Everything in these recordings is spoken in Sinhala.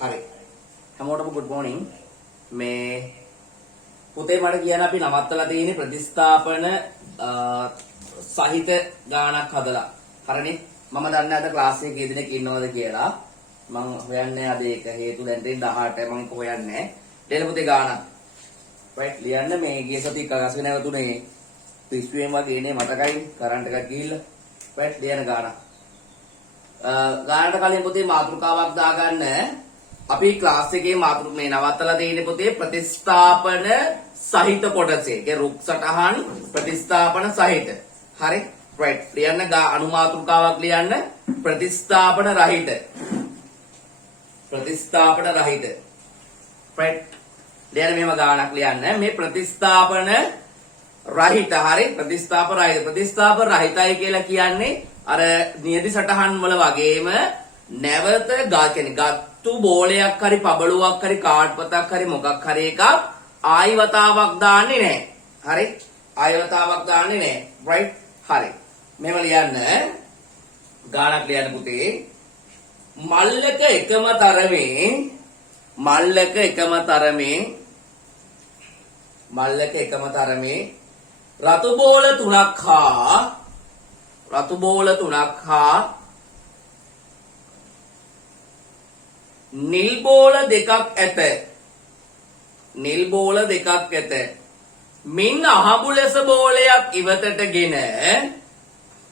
හරි. හැමෝටම good morning. මේ පුතේ මට කියන්න අපි නවත්තලා තියෙන්නේ ප්‍රතිස්ථාපන සහිත ගාණක් හදලා. හරිනේ? මම දන්නේ නැද ක්ලාස් එකේ කී දෙනෙක් ඉන්නවද කියලා. මම හොයන්නේ අද ඒක හේතු දැන් 18 මම හොයන්නේ. දෙල පුතේ ගාණක්. right ලියන්න මේ ගිය සති කගස් වෙනව තුනේ පිස්සුවෙන් වගේ නේ මතකයි කරන්ට් එකක් ගිහිල්ලා. right ලියන ගාණක්. ගානට කලින් පුතේ මාතෘකාවක් දාගන්න. අපි ක්ලාස් එකේ මාතෘක මේ නවත්තලා තියෙන්නේ පුතේ ප්‍රතිස්ථාපන සහිත කොටසේ. ඒ රුක් සටහන් ප්‍රතිස්ථාපන සහිත. හරි? right. ලියන්න අනු මාතෘකාවක් ලියන්න ප්‍රතිස්ථාපන රහිත. ප්‍රතිස්ථාපන රහිත. right. ලියන්න මෙහෙම ගානක් ලියන්න. මේ ප්‍රතිස්ථාපන රහිත. හරි? ප්‍රතිස්ථාපන රහිත. ප්‍රතිස්ථාපන රහිතයි කියලා කියන්නේ අර නියති සටහන් වල වගේම නැවත කියන්නේ ගත්තු බෝලයක් හරි පබළුවක් හරි කාඩ්පතක් හරි මොකක් හරි එකක් ආයි වතාවක් දාන්නේ නැහැ. හරි? ආයි වතාවක් දාන්නේ නැහැ. right? හරි. මෙහෙම ලියන්න. ගානක් ලියන්න පුතේ. මල්ලක එකම තරමේ රතු බෝල තුනක් හා නිල් බෝල දෙකක් ඇත. මින් අහඹු ලෙස බෝලයක් ඉවතටගෙන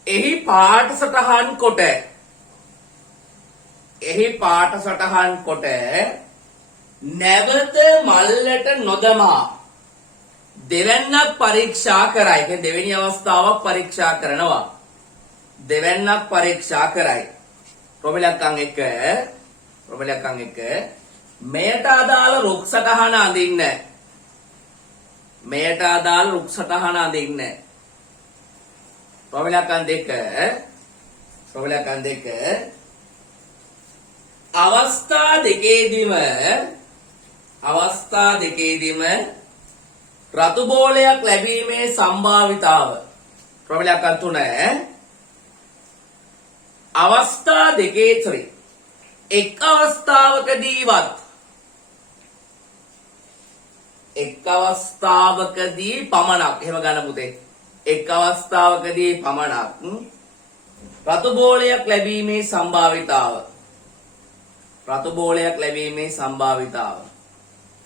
එහි පාට සටහන් කොට නැවත මල්ලට නොදමා දෙවැන්නක් පරීක්ෂා කරයි. කියන්නේ දෙවෙනි අවස්ථාවක් පරීක්ෂා කරනවා. දෙවැන්නක් පරීක්ෂා කරයි. ප්‍රොබලයක්න් එක මෙයට අදාළ රුක් සටහන අඳින්න. ප්‍රොබලයක්න් දෙක අවස්ථා දෙකේදීම රතු බෝලයක් ලැබීමේ සම්භාවිතාව. ප්‍රොබලයක්න් 3 අවස්ථා දෙකේ එක් අවස්ථාවකදී පමණක් එහෙම ගන්න පුතේ. එක් අවස්ථාවකදී පමණක් රතු බෝලයක් ලැබීමේ සම්භාවිතාව.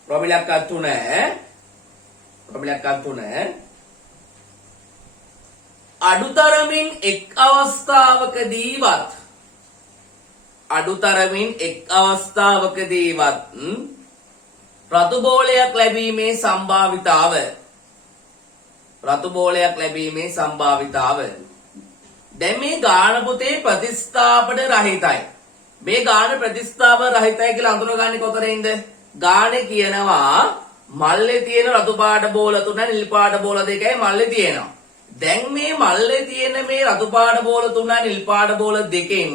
ප්‍රොබලයක්න් 3 අඩුතරමින් එක් අවස්ථාවකදීවත් රතු බෝලයක් ලැබීමේ සම්භාවිතාව. දැන් මේ ගාන පුතේ ප්‍රතිස්ථාපන රහිතයි. මේ ගාන ප්‍රතිස්ථාපන රහිතයි කියලා අඳුරගන්නේ කොතනින්ද? ගානේ කියනවා මල්ලේ තියෙන රතු පාට බෝල 3 නිල් පාට බෝල 2යි මල්ලේ තියෙනවා. දැන් මේ මල්ලේ තියෙන මේ රතු පාට බෝල 3 නිල් පාට බෝල 2කින්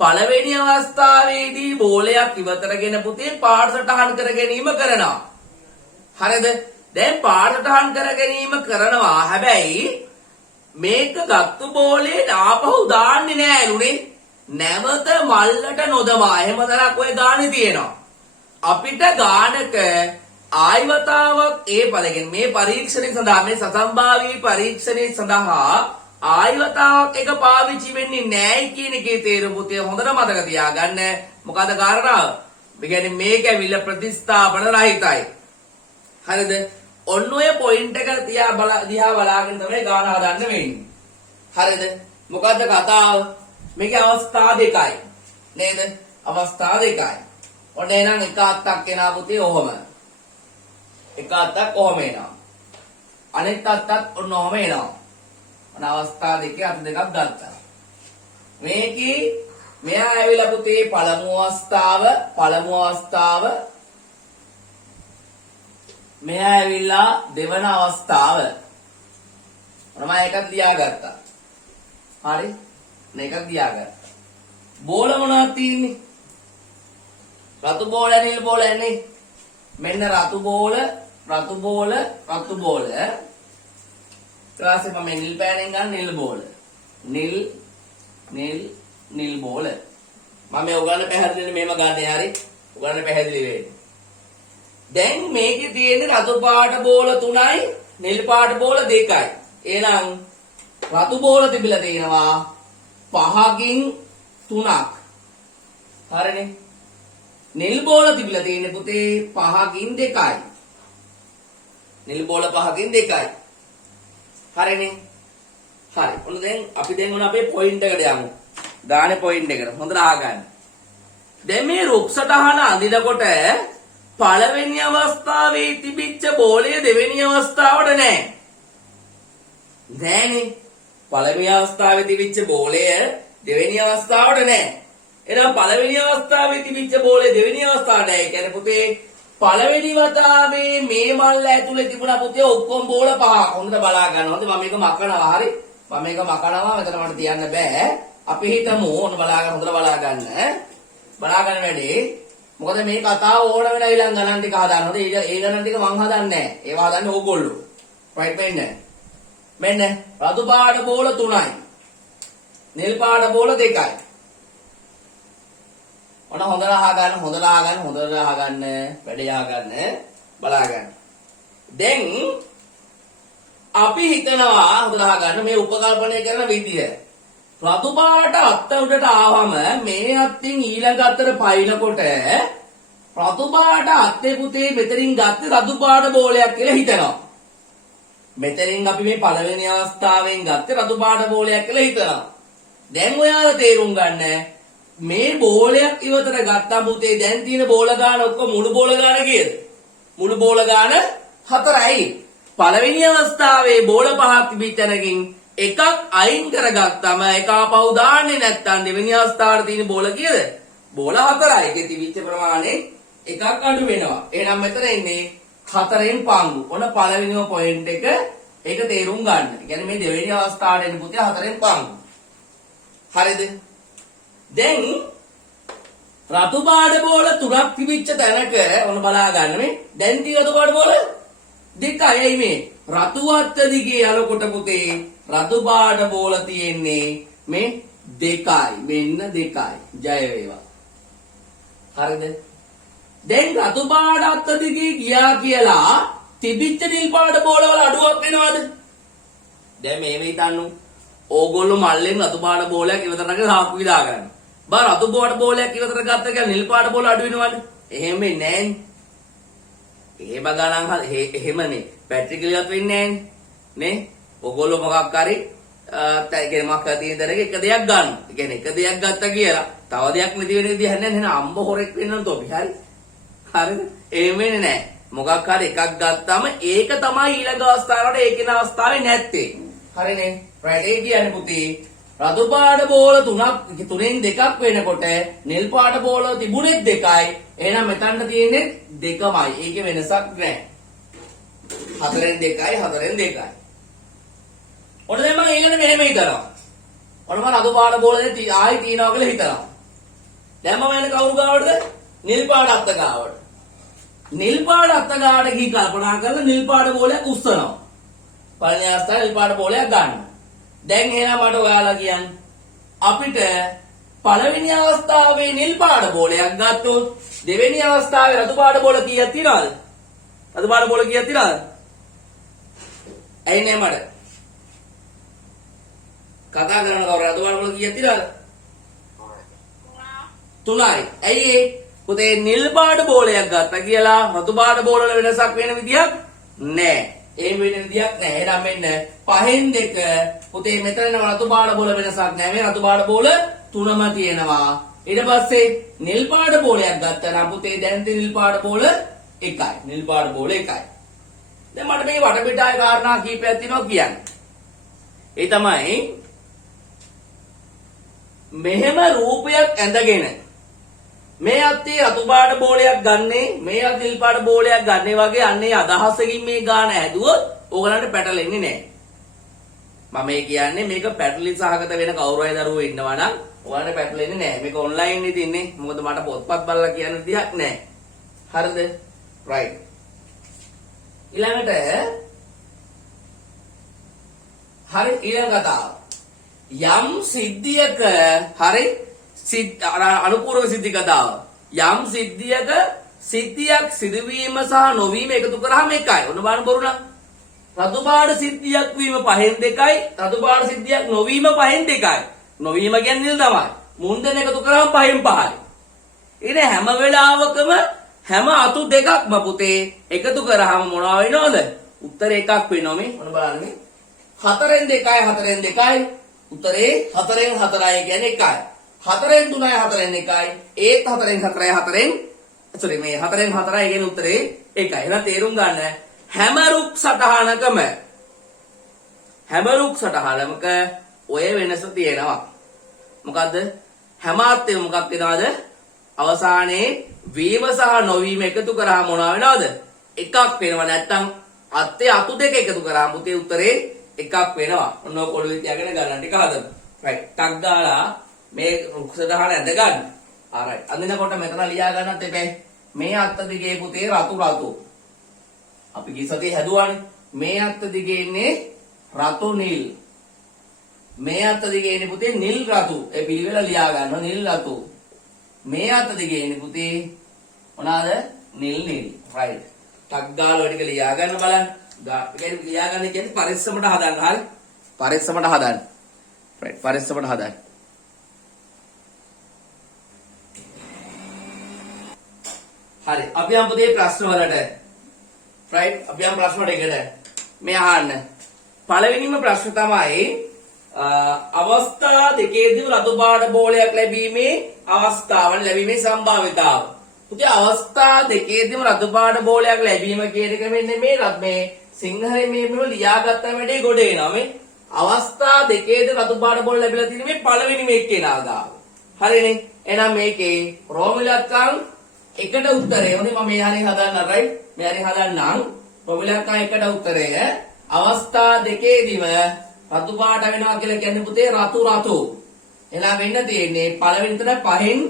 පළවෙනි අවස්ථාවේදී බෝලයක් ඉවතරගෙන පුතේ පාට සටහන් කර ගැනීම කරනවා. හරිද? දැන් පාට සටහන් කර ගැනීම කරනවා. හැබැයි මේක ගත්තු බෝලේ ආපහු දාන්නේ නෑ නුනේ. නැවත මල්ලට නොදමා. එහෙම තරක් ඔය ගානේ තියෙනවා. අපිට ගානක ආයවතාවක් පදගෙන මේ පරීක්ෂණය සඳහා මේ සසම්භාවී පරීක්ෂණය සඳහා ආයවතාවක් එක පාවිච්චි වෙන්නේ නැහැ කියන එකේ තේරුම පුතේ හොඳට මතක තියාගන්න. මොකද කාරණාව? මේ කියන්නේ මේක ඇවිල්ලා ප්‍රතිස්ථාපන රහිතයි. හරිද? ඔන්න ඔය පොයින්ට් එක දිහා බලාගෙන තමයි ගාන හදන්න වෙන්නේ. හරිද? මොකද්ද කතාව? මේකේ අවස්ථා දෙකයි. නේද? අවස්ථා දෙකයි. ඔන්න එහෙනම් එක අත්තක් එනවා පුතේ ඔහොම. එක අත්තක් ඔහොම එනවා. අනෙක් අත්තක් ඔන්න ඔහොම එනවා. අන අවස්ථා දෙකේ අත දෙකක් ගත්තා. මේකේ මෙයා ඇවිල්ලා පුතේ පළමු අවස්ථාව මෙයා ඇවිල්ලා දෙවන අවස්ථාව. මම එකක් දියාගත්තා. හරි? මේකක් දියාගත්තා. බෝල මොනවද තියෙන්නේ? රතු බෝල නිල් බෝල නේ. මෙන්න රතු බෝල ඊට පස්සේ මම නිල් පෑනෙන් ගන්න නිල් බෝල. නිල් බෝල. මම මේ ඔයගොල්ලන්ට පැහැදිලිව මෙහෙම ගන්න හරි. ඔයගොල්ලන්ට පැහැදිලි වෙයි. දැන් මේකේ තියෙන්නේ රතු පාට බෝල 3යි නිල් පාට බෝල 2යි. එහෙනම් රතු බෝල තිබිලා තියෙනවා 5කින් 3ක්. හරිනේ. නිල් බෝල තිබිලා තියෙන්නේ පුතේ 5කින් 2යි. නිල් බෝල 5කින් 2යි. හරිනේ. හරි. ඔන්න දැන් අපි දැන් අපේ පොයින්ට් එකට යමු. ගානේ පොයින්ට් එකට. හොඳට අහගන්න. දැන් මේ රුක් සටහන අඳිනකොට පළවෙනි අවස්ථාවේ තිබිච්ච බෝලය දෙවෙනි අවස්ථාවට නැහැ. නෑනේ. පළවෙනි අවස්ථාවේ තිබිච්ච බෝලය දෙවෙනි අවස්ථාවට නැහැ. එහෙනම් පළවෙනි අවස්ථාවේ තිබිච්ච බෝලය දෙවෙනි අවස්ථාවට නැහැ. ඒ කියන්නේ පුතේ පළවෙනි වතාවේ මේ මල්ල ඇතුලේ තිබුණා පුතේ ඔක්කොම බෝල 5. හොඳට බලා ගන්න. හොඳ මම මේක මකනවා. හරි. මම මේක මකනවා. මෙතන මට තියන්න බෑ. අපි හිතමු ඕන බලා ගන්න. හොඳට බලා ගන්න. බලා ගන්න වැඩි. මොකද මේ කතාව ඕන වෙලා ඊළඟ ගණන් ටික හදාන්න. හොඳ ඒ ගණන් ටික මං හදන්නේ නැහැ. ඒවා හදන්නේ ඕගොල්ලෝ. රයිට් මෙන්න රතු පාට බෝල 3යි. නිල් පාට බෝල 2යි. ඔන්න හොඳට අහගන්න. වැඩි අහගන්න. බලා ගන්න. දැන් අපි හිතනවා හොඳට අහගන්න මේ උපකල්පනය කරන විදිය. රතු පාට අත්ත උඩට ආවම මේ අත්ෙන් ඊළඟ අතට පයින්නකොට රතු පාට අත්තේ පුතේ මෙතනින් ගත්තේ රතු පාට බෝලයක් කියලා හිතනවා. මෙතනින් අපි මේ පළවෙනි අවස්ථාවෙන් ගත්තේ රතු පාට බෝලයක් කියලා හිතනවා. දැන් ඔයාලා තේරුම් ගන්න මේ බෝලයක් ඉවතට ගත්තා පුතේ දැන් තියෙන බෝල ගාන ඔක්කොම මුළු බෝල ගාන කීයද? මුළු බෝල ගාන 4යි. පළවෙනි අවස්ථාවේ බෝල 5ක් තිබිච්ච තැනකින් එකක් අයින් කරගත්තම එක ආපහු දාන්නේ නැත්නම් දෙවෙනි අවස්ථාවේ තියෙන බෝල කීයද? බෝල 4යි. ඒකේ තිබිච්ච ප්‍රමාණය එකක් අඩු වෙනවා. එහෙනම් මෙතන එන්නේ 4න් පංගු. ඔන්න පළවෙනිම පොයින්ට් එක ඒක තේරුම් ගන්න. ඒ කියන්නේ මේ දෙවෙනි අවස්ථාවට එන්නේ පුතේ 4න් පංගු. හරිද? දැන් රතු පාට බෝල 3ක් තිබිච්ච තැනක ඔන්න බලා ගන්න මේ. දැන් තියෙන රතු පාට බෝල 2යි මේ. රතු අත්ත දිගේ යනකොට පුතේ රතු පාට බෝල තියෙන්නේ මේ 2යි. මෙන්න 2යි. ජය වේවා. හරිද? දැන් රතු පාට අත්ත දිගේ ගියා කියලා තිබිච්ච නිල් පාට බෝල වල අඩුවක් වෙනවද? දැන් මේ හිතන්නු. ඕගොල්ලෝ මල්ලෙන් රතු පාට බෝලයක් ඉවතරක සාප්පු විදා ගන්න. බා රතු පාට බෝලයක් ඉවතර ගත්ත කියලා නිල් පාට බෝල අඩු වෙනවද? එහෙම වෙන්නේ නෑනේ. එහෙම ගණන් එහෙමනේ. පැට්‍රිකලියත් වෙන්නේ නෑනේ. නේ? ඕගොල්ලෝ මොකක් හරි මොකක් තියෙන දරක එක දෙයක් ගන්න. ඒ කියන්නේ එක දෙයක් ගත්තා කියලා තව දෙයක් නැති වෙන විදිහ නැහැ නේද? අම්බ හොරෙක් වෙන්නන් තොපි. හරි. හරිද? එහෙම වෙන්නේ නෑ. මොකක් හරි එකක් ගත්තාම ඒක තමයි ඊළඟ අවස්ථාවට ඒකින අවස්ථාවේ නැත්තේ. හරිනේ. රයිට් ඒ කියන්නේ පුතේ රතු පාට බෝල 3න් 2ක් වෙනකොට නිල් පාට බෝල තිබුණෙත් 2යි. එහෙනම් මෙතනට තියෙන්නේ 2මයි. ඒකේ වෙනසක් නැහැ. 4න් 2යි. ඔන්න දැන් මම ඊළඟට මෙහෙම හිතනවා. ඔන්න මම රතු පාට බෝල ආයි තියනවා කියලා හිතනවා. දැන් මම එන්නේ කවුරු ගාවටද? නිල් පාට අත්ත ගාවට. නිල් පාට අත්ත ගාවට ගිහින් කල්පනා කරලා නිල් පාට බෝලයක් උස්සනවා. පළවෙනි අවස්ථාවේ නිල් පාට බෝලයක් ගන්නවා. දැන් එහෙනම් මට ඔයාලා කියන්න අපිට පළවෙනි අවස්ථාවේ නිල් පාට බෝලයක් ගත්තොත් දෙවෙනි අවස්ථාවේ රතු පාට බෝල කීයක් තියනවද? රතු පාට බෝල කීයක් තියනවද? ඇයි නේ මට කතා කරන කවුරු රතු පාට බෝල කීයක් තියනවද? 3යි. ඇයි ඒ? පුතේ නිල් පාට බෝලයක් ගත්තා කියලා රතු පාට බෝල වල වෙනසක් වෙන විදියක් නැහැ. ඒ වෙන විදියක් නැහැ. එහෙනම් මෙන්න 5න් 2 පුතේ මෙතන රතු පාට බෝල වෙනසක් නැහැ. මේ රතු පාට බෝල 3ම තියෙනවා. ඊට පස්සේ නිල් පාට බෝලයක් ගත්තා නම් පුතේ දැන් තියෙන නිල් පාට බෝල 1යි. නිල් පාට බෝල 1යි. දැන් මට මේ වටපිටාවේ කාරණා කීපයක් තියෙනවා කියන්නේ. ඒ තමයි මෙහෙම රූපයක් ඇඳගෙන මේ අත්තේ රතු පාට බෝලයක් ගන්නේ මේ අත් නිල් පාට බෝලයක් ගන්නේ වගේ අන්නේ අදහසකින් මේ ගාන ඇදුවොත් ඕගලන්ට පැටලෙන්නේ නැහැ. මම කියන්නේ මේක පැටලි සහගත වෙන කවුරු හරි දරුවෝ ඉන්නවා නම් ඔයාලට පැටලෙන්නේ නැහැ. මේක ඔන්ලයින් නේ තින්නේ. මොකද මට පොත්පත් බලලා කියන්න විදිහක් නැහැ. හරිද? රයිට්. ඊළඟට හරි ඊළඟ කතාව. යම් සිද්ධියක හරි අනුපූර්ව සිද්ධි කතාව. යම් සිද්ධියක සිද්ධියක් සිදුවීම සහ නොවීම එකතු කරාම එකයි. ඔන්න බලන්න බොරුණා. රතු පාට සිද්ධියක් වීම 5න් 2යි. රතු පාට සිද්ධියක් නොවීම 5න් 2යි. නොවීම කියන්නේ නිල් තමයි. මුන් දෙන එකතු කරාම 5න් 5යි. ඉතින් හැම වෙලාවකම හැම අතු දෙකක්ම පුතේ එකතු කරාම මොනවා වෙනවද? උත්තරේ එකක් වෙනවා මේ. මොන බලන්න. 4න් 2යි 4න් 2යි. උත්තරේ 4න් 4යි කියන්නේ එකයි. 4න් 3යි 4න් 1යි. ඒත් 4න් 4යි 4න් sorry මේ 4න් 4යි කියන උත්තරේ එකයි. එහෙනම් තේරුම් ගන්න හැම රුක් සටහනක ඔය වෙනස තියෙනවා. මොකද්ද? හැම අත්තේ මොකක් වෙනවද? අවසානයේ වීම සහ නොවීම එකතු කරාම මොනවා වෙනවද? එකක් වෙනවා. නැත්තම් අත්තේ අතු දෙක එකතු කරාම පුතේ උත්තරේ එකක් වෙනවා. ඔන්න ඔය කොළුවේ තියාගෙන ගණන් ටික හදමු. right. ටක් ගාලා මේ රුක් සටහන ඇඳ ගන්න. alright. අඳිනකොට මෙතන ලියා ගන්නත් එපා. මේ අත්ත දිගේ පුතේ රතු. අපි ගිය සතියේ හැදුවානේ. මේ අත්ත දිගේ ඉන්නේ රතු නිල්. මේ අත්ත දිගේ ඉන්නේ පුතේ නිල් රතු. ඒ පිළිවෙල ලියා ගන්න නිල් රතු. මේ අත්ත දිගේ ඉන්නේ පුතේ මොනවාද? නිල්. right. ටක් ගාලා ඔය ටික ලියා ගන්න බලන්න. ඒක ලියා ගන්න කියන්නේ පරිස්සමට හදන්න. හරි. පරිස්සමට හදන්න. right. පරිස්සමට හදන්න. හරි. අපි යමු පුතේ ප්‍රශ්න වලට. right. අපි යමු ප්‍රශ්න වලට එකට. මේ අහන්න. පළවෙනිම ප්‍රශ්න තමයි අවස්ථා දෙකේදී රතු පාට බෝලයක් ලැබීමේ අවස්ථාවන් ලැබීමේ සම්භාවිතාව. පුතේ අවස්ථා දෙකේදීම රතු පාට බෝලයක් ලැබීම කියන එක මෙන්න මේ සිංහලයේ මේව ලියාගත්ත වැඩේ ගොඩ එනවා මේ. අවස්ථා දෙකේදී රතු පාට බෝල ලැබිලා තියෙන මේ පළවෙනි මේක කෙනා ගාව. හරිනේ. එහෙනම් මේකේ රෝම ඉලක්කම් එකට උත්තරය. හොඳයි මම මේ හරිය හදන්න right. මේ හරිය හදන්නම්. රෝම ඉලක්කම් එකට උත්තරය අවස්ථා දෙකේදීම රතු පාට වෙනවා කියලා කියන්නේ පුතේ රතු. එහෙනම් වෙන්න තියෙන්නේ පළවෙනි තැන 5න්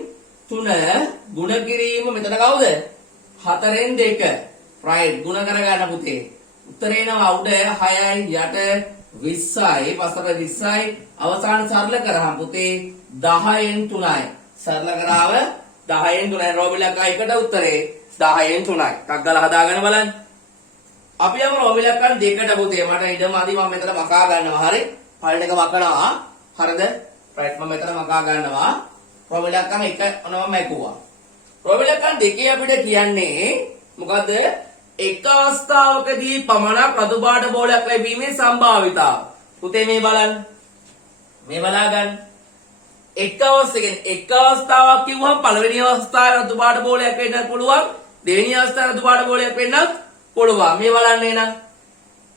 3 ගුණ කිරීම මෙතන කවුද? 4න් 2. right. ගුණ කරගන්න පුතේ. උත්තරේ නම් උඩ 6යි යට 20යි පස්සට 20යි අවසාන සරල කරාම පුතේ 10න් 3යි. සරල කරාව 10න් 3යි රෝමිලක එකට උත්තරේ 10න් 3යි. ටක් ගාලා හදාගෙන බලන්න. අපි යමු රෝමිලකන් දෙකට පුතේ. මට ඉඩමදි මම මෙතන මකා ගන්නවා. හරි. පළවෙනි එක මකනවා. හරිද? right. මම මෙතන මකා ගන්නවා. රෝමිලකන් එක ඔනම මැකුවා. රෝමිලකන් දෙකේ අපිට කියන්නේ මොකද්ද? එක අවස්ථාවකදී පමණක් රතු පාට බෝලයක් ලැබීමේ සම්භාවිතාව. පුතේ මේ බලන්න. මේ බලා ගන්න. එක අවස්ථාවක් කිව්වම පළවෙනි අවස්ථාවේ රතු පාට බෝලයක් වෙන්නත් පුළුවන්. දෙවෙනි අවස්ථාවේ රතු පාට බෝලයක් වෙන්නත් පුළුවන්. මේ බලන්න එන.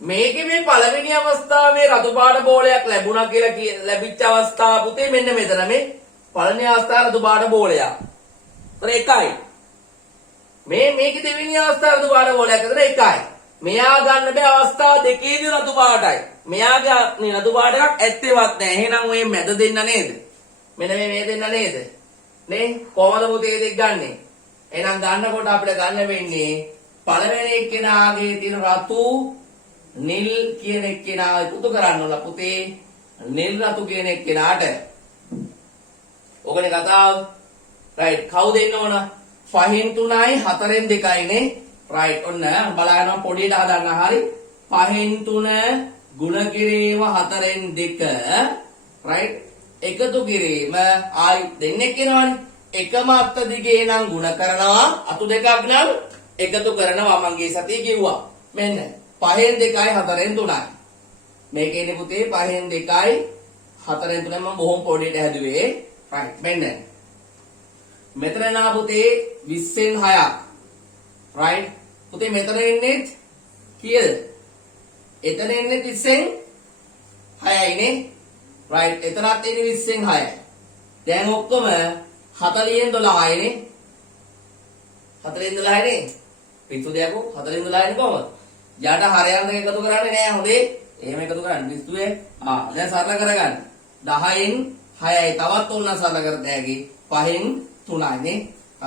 මේකේ මේ පළවෙනි අවස්ථාවේ රතු පාට බෝලයක් ලැබුණා කියලා ලැබිච්ච අවස්ථාව පුතේ මෙන්න මෙතන මේ පළවෙනි අවස්ථාවේ රතු පාට බෝලයක්. ඒතර එකයි. මේකේ දෙවෙනි අවස්ථාවේ රතු පාට බෝලයක් අතර එකයි. මෙයා ගන්න බෑ අවස්ථා දෙකේදී රතු පාටයි. මෙයාගේ රතු පාට එකක් ඇත්තේවත් නැහැ. එහෙනම් ඔය මැද දෙන්න නේද? මෙන්න මේ දෙන්න නේද? නේ? කොහමද පුතේ දෙක ගන්නෙ? එහෙනම් ගන්නකොට අපිට ගන්න වෙන්නේ පළවෙනි එක්කෙනාගේ තියෙන රතු නිල් කියන එක්කෙනා එකතු කරන්න ඕන පුතේ. නිල් රතු කියන එක්කෙනාට. ඔකනේ කතාව. right. කවුද එන්න ඕන? 5න් 3යි 4න් 2යි නේ. right. ඔන්න බලන්න පොඩියට හදන්න. හරි. 5න් 3 ගුණ කිරීම 4න් 2 right. එකතු කිරීම ආයි දෙන්නෙක් එනවනේ. එකම අත්ත දිගේ නම් ගුණ කරනවා. අතු දෙකක් නම් එකතු කරනවා. මං ගිය සතියේ කිව්වා. මෙන්න 5න් 2යි 4න් 3යි. මේකේ ඉන්නේ පුතේ 5න් 2යි 4න් 3යි මම බොහොම පොඩියට හැදුවේ. right. මෙන්න මෙතන නා පුතේ 20න් 6ක්. right. පුතේ මෙතන ඉන්නේ කීයද? එතන ඉන්නේ 30න් 6යි නේ. right. එතනත් ඉන්නේ 20න් 6යි. දැන් ඔක්කොම 40න් 12යි නේ. 40න් 12යි නේ. පිටු දෙයක්ෝ 40න් 12යි කොහොමද? යට හරයන් දෙක එකතු කරන්නේ නෑ හොඳේ. එහෙම එකතු කරන්න. පිටුවේ දැන් සරල කරගන්න. 10න් 6යි තවත් ඕන සරල කරත හැකි. 5න් 3යි නේ.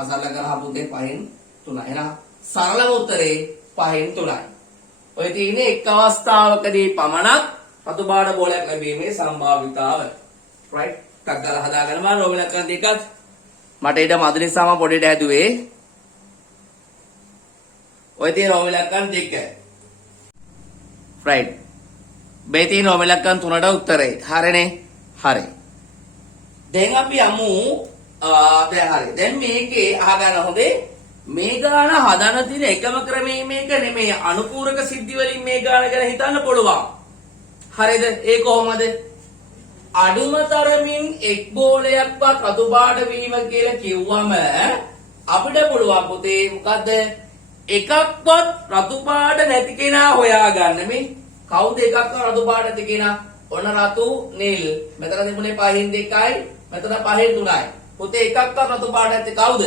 සරල කරා පුතේ 5න් 3යි. එහෙනම් සරලම උත්තරේ 5න් 3යි. ඔය තියෙන්නේ එක් අවස්ථාවකදී පමණක් රතු පාට බෝලයක් ලැබීමේ සම්භාවිතාව. right. ටක් ගාලා හදාගෙන බලන්න රෝමිලකන් දෙකත්. මට ඊට මදි නිසා මම පොඩියට හැදුවේ. ඔය තියෙන රෝම ඉලක්කම් දෙක. right. මේ තියෙන රෝම ඉලක්කම් තුනට උත්තරේ. හරිනේ. හරි. දැන් අපි යමු දැන් හරි. දැන් මේකේ අහගන්න හොඳේ මේ ගාන හදන තියෙන එකම ක්‍රමයේ මේක නෙමෙයි. අනුපූරක සිද්ධි වලින් මේ ගාන ගැන හිතන්න පුළුවන්. හරිද? ඒ කොහොමද? අඩුම තරමින් එක් බෝලයක්වත් රතු පාට වීම කියලා කිව්වම අපිට පුළුවන් පුතේ මොකද්ද? එකක්වත් රතු පාට නැති කෙනා හොයාගන්න. මේ කවුද එකක්වත් රතු පාට නැති කෙනා? ඔන්න රතු නිල්. මෙතන තිබුණේ පහෙන් 2යි, මෙතන පහෙන් 3යි. පුතේ එකක්වත් රතු පාට නැති කවුද?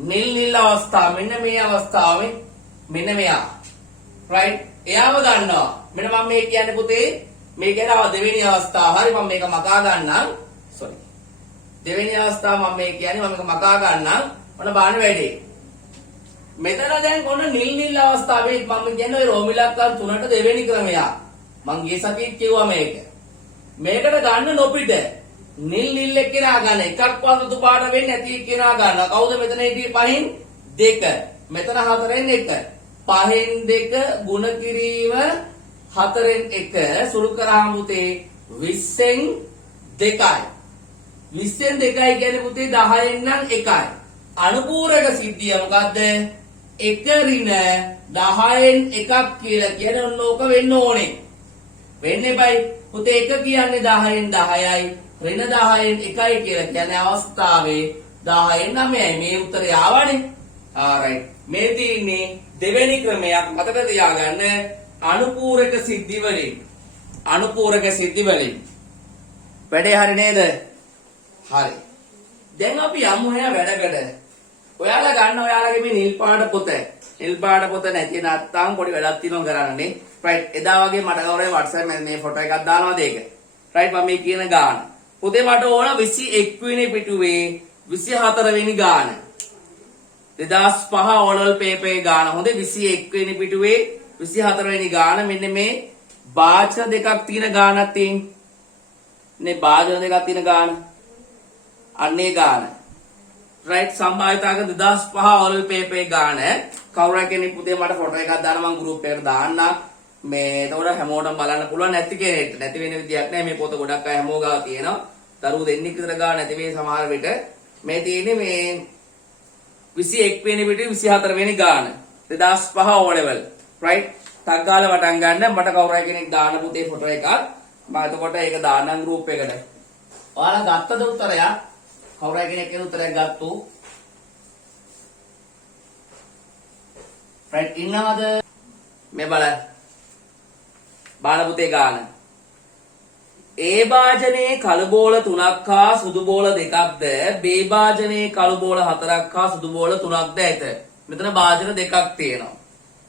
නිල් නිල් අවස්ථාව. මෙන්න මේ අවස්ථාවේ මෙන්න මෙයා. right? එයාව ගන්නවා. මෙන්න මම මේ කියන්නේ පුතේ මේ කියන්නේ දෙවෙනි අවස්ථාව. හරි මම මේක මකා ගන්නම්. sorry. දෙවෙනි අවස්ථාව මම මේ කියන්නේ මම මේක මකා ගන්නම්. ඔන්න බලන්න වැඩි. මෙතන දැන් ඔන්න නිල් නිල් අවස්ථාවේ මම කියන්නේ ඔය රෝම ඉලක්කම් තුනට දෙවෙනි ක්‍රමය. මං ගිය සතියේ කිව්වා මේක. මේකට ගන්න නොපිට නිල් නිල් එක්කෙනා ගන්න. එකක්වත් රතු පාට වෙන්නේ නැති එක්කෙනා ගන්න. කවුද මෙතන හිටියේ පහෙන් 2. මෙතන 4ෙන් 1. පහෙන් 2 ගුණ කිරීම 4ෙන් 1 සුළු කරාම පුතේ 20ෙන් 2යි. 20ෙන් 2යි කියන්නේ පුතේ 10ෙන් නම් 1යි. අනුපූරක සිද්ධිය මොකද්ද? 1 ඍණ 10ෙන් 1ක් කියලා කියන්නේ ඔන්න ඕක වෙන්න ඕනේ. වෙන්නේ බයි පුතේ 1 කියන්නේ 10ෙන් 10යි. ඍණ 10ෙන් 1යි කියලා කියන්නේ අවස්ථාවේ 10ෙන් 9යි. මේ උත්තරය ආවනේ. alright. මේ තියෙන්නේ දෙවෙනි ක්‍රමයක් මතක තියාගන්න. අනුපූරක සිද්ධි වලින්. අනුපූරක සිද්ධි වලින්. වැඩේ හරි නේද? හරි. දැන් අපි යමු එහා වැඩකට. ඔයාලා ගන්න ඔයාලගේ මේ නිල් පාට පොත. නිල් පාට පොත නැති නැත්නම් පොඩි වැඩක් තියෙනවා කරන්නේ. right. එදා වගේ මට ගෞරවයෙන් WhatsApp එකේ මේ ෆොටෝ එකක් දානවාද ඒක. right. මම මේ කියන ගාන. පුතේ මට ඕන 21 වෙනි පිටුවේ 24 වෙනි ගාන. 2005 ඕනල් පේපරේ ගාන. හොඳේ 21 වෙනි පිටුවේ 24 වෙනි ගාන. මෙන්න මේ වාචන දෙකක් තියෙන ගානක් තියෙන්නේ. නේ වාචන දෙකක් තියෙන ගාන. අන්නේ ගාන. right. සම්භාවිතාවක 2005 ඕනල් පේපරේ ගාන. කවුරු කෙනෙක් පුතේ මට ෆොටෝ එකක් දාන්න මම ගෲප් එකට දාන්නම්. මේ එතකොට හැමෝටම බලන්න පුළුවන්. නැති කෙනෙක්ට නැති වෙන විදියක් නැහැ. මේ පොත ගොඩක් අය හැමෝ ගාව තියෙනවා. දරුවෝ දෙන්නෙක් විතර ගාන නැති මේ සමහර විට මේ තියෙන්නේ මේ 21 වෙනි පිටුවේ 24 වෙනි ගාන 2005 O level right. ටක් ගාලා වටන් ගන්න. මට කවුරු කෙනෙක් දාන්න පුතේ ෆොටෝ එකක්. මම එතකොට ඒක දාන්නම් ගෲප් එකට. ඔයාලා ගත්තද උත්තරයක්? කවුරු කෙනෙක් ඒ උත්තරයක් ගත්තෝ? right. ඉන්නවද? මේ බලන්න. බාල පුතේ ගාන. ඒ භාජනයේ කළු බෝල 3ක් හා සුදු බෝල 2ක්ද බේ භාජනයේ කළු බෝල 4ක් හා සුදු බෝල 3ක්ද ඇත. මෙතන භාජන දෙකක් තියෙනවා.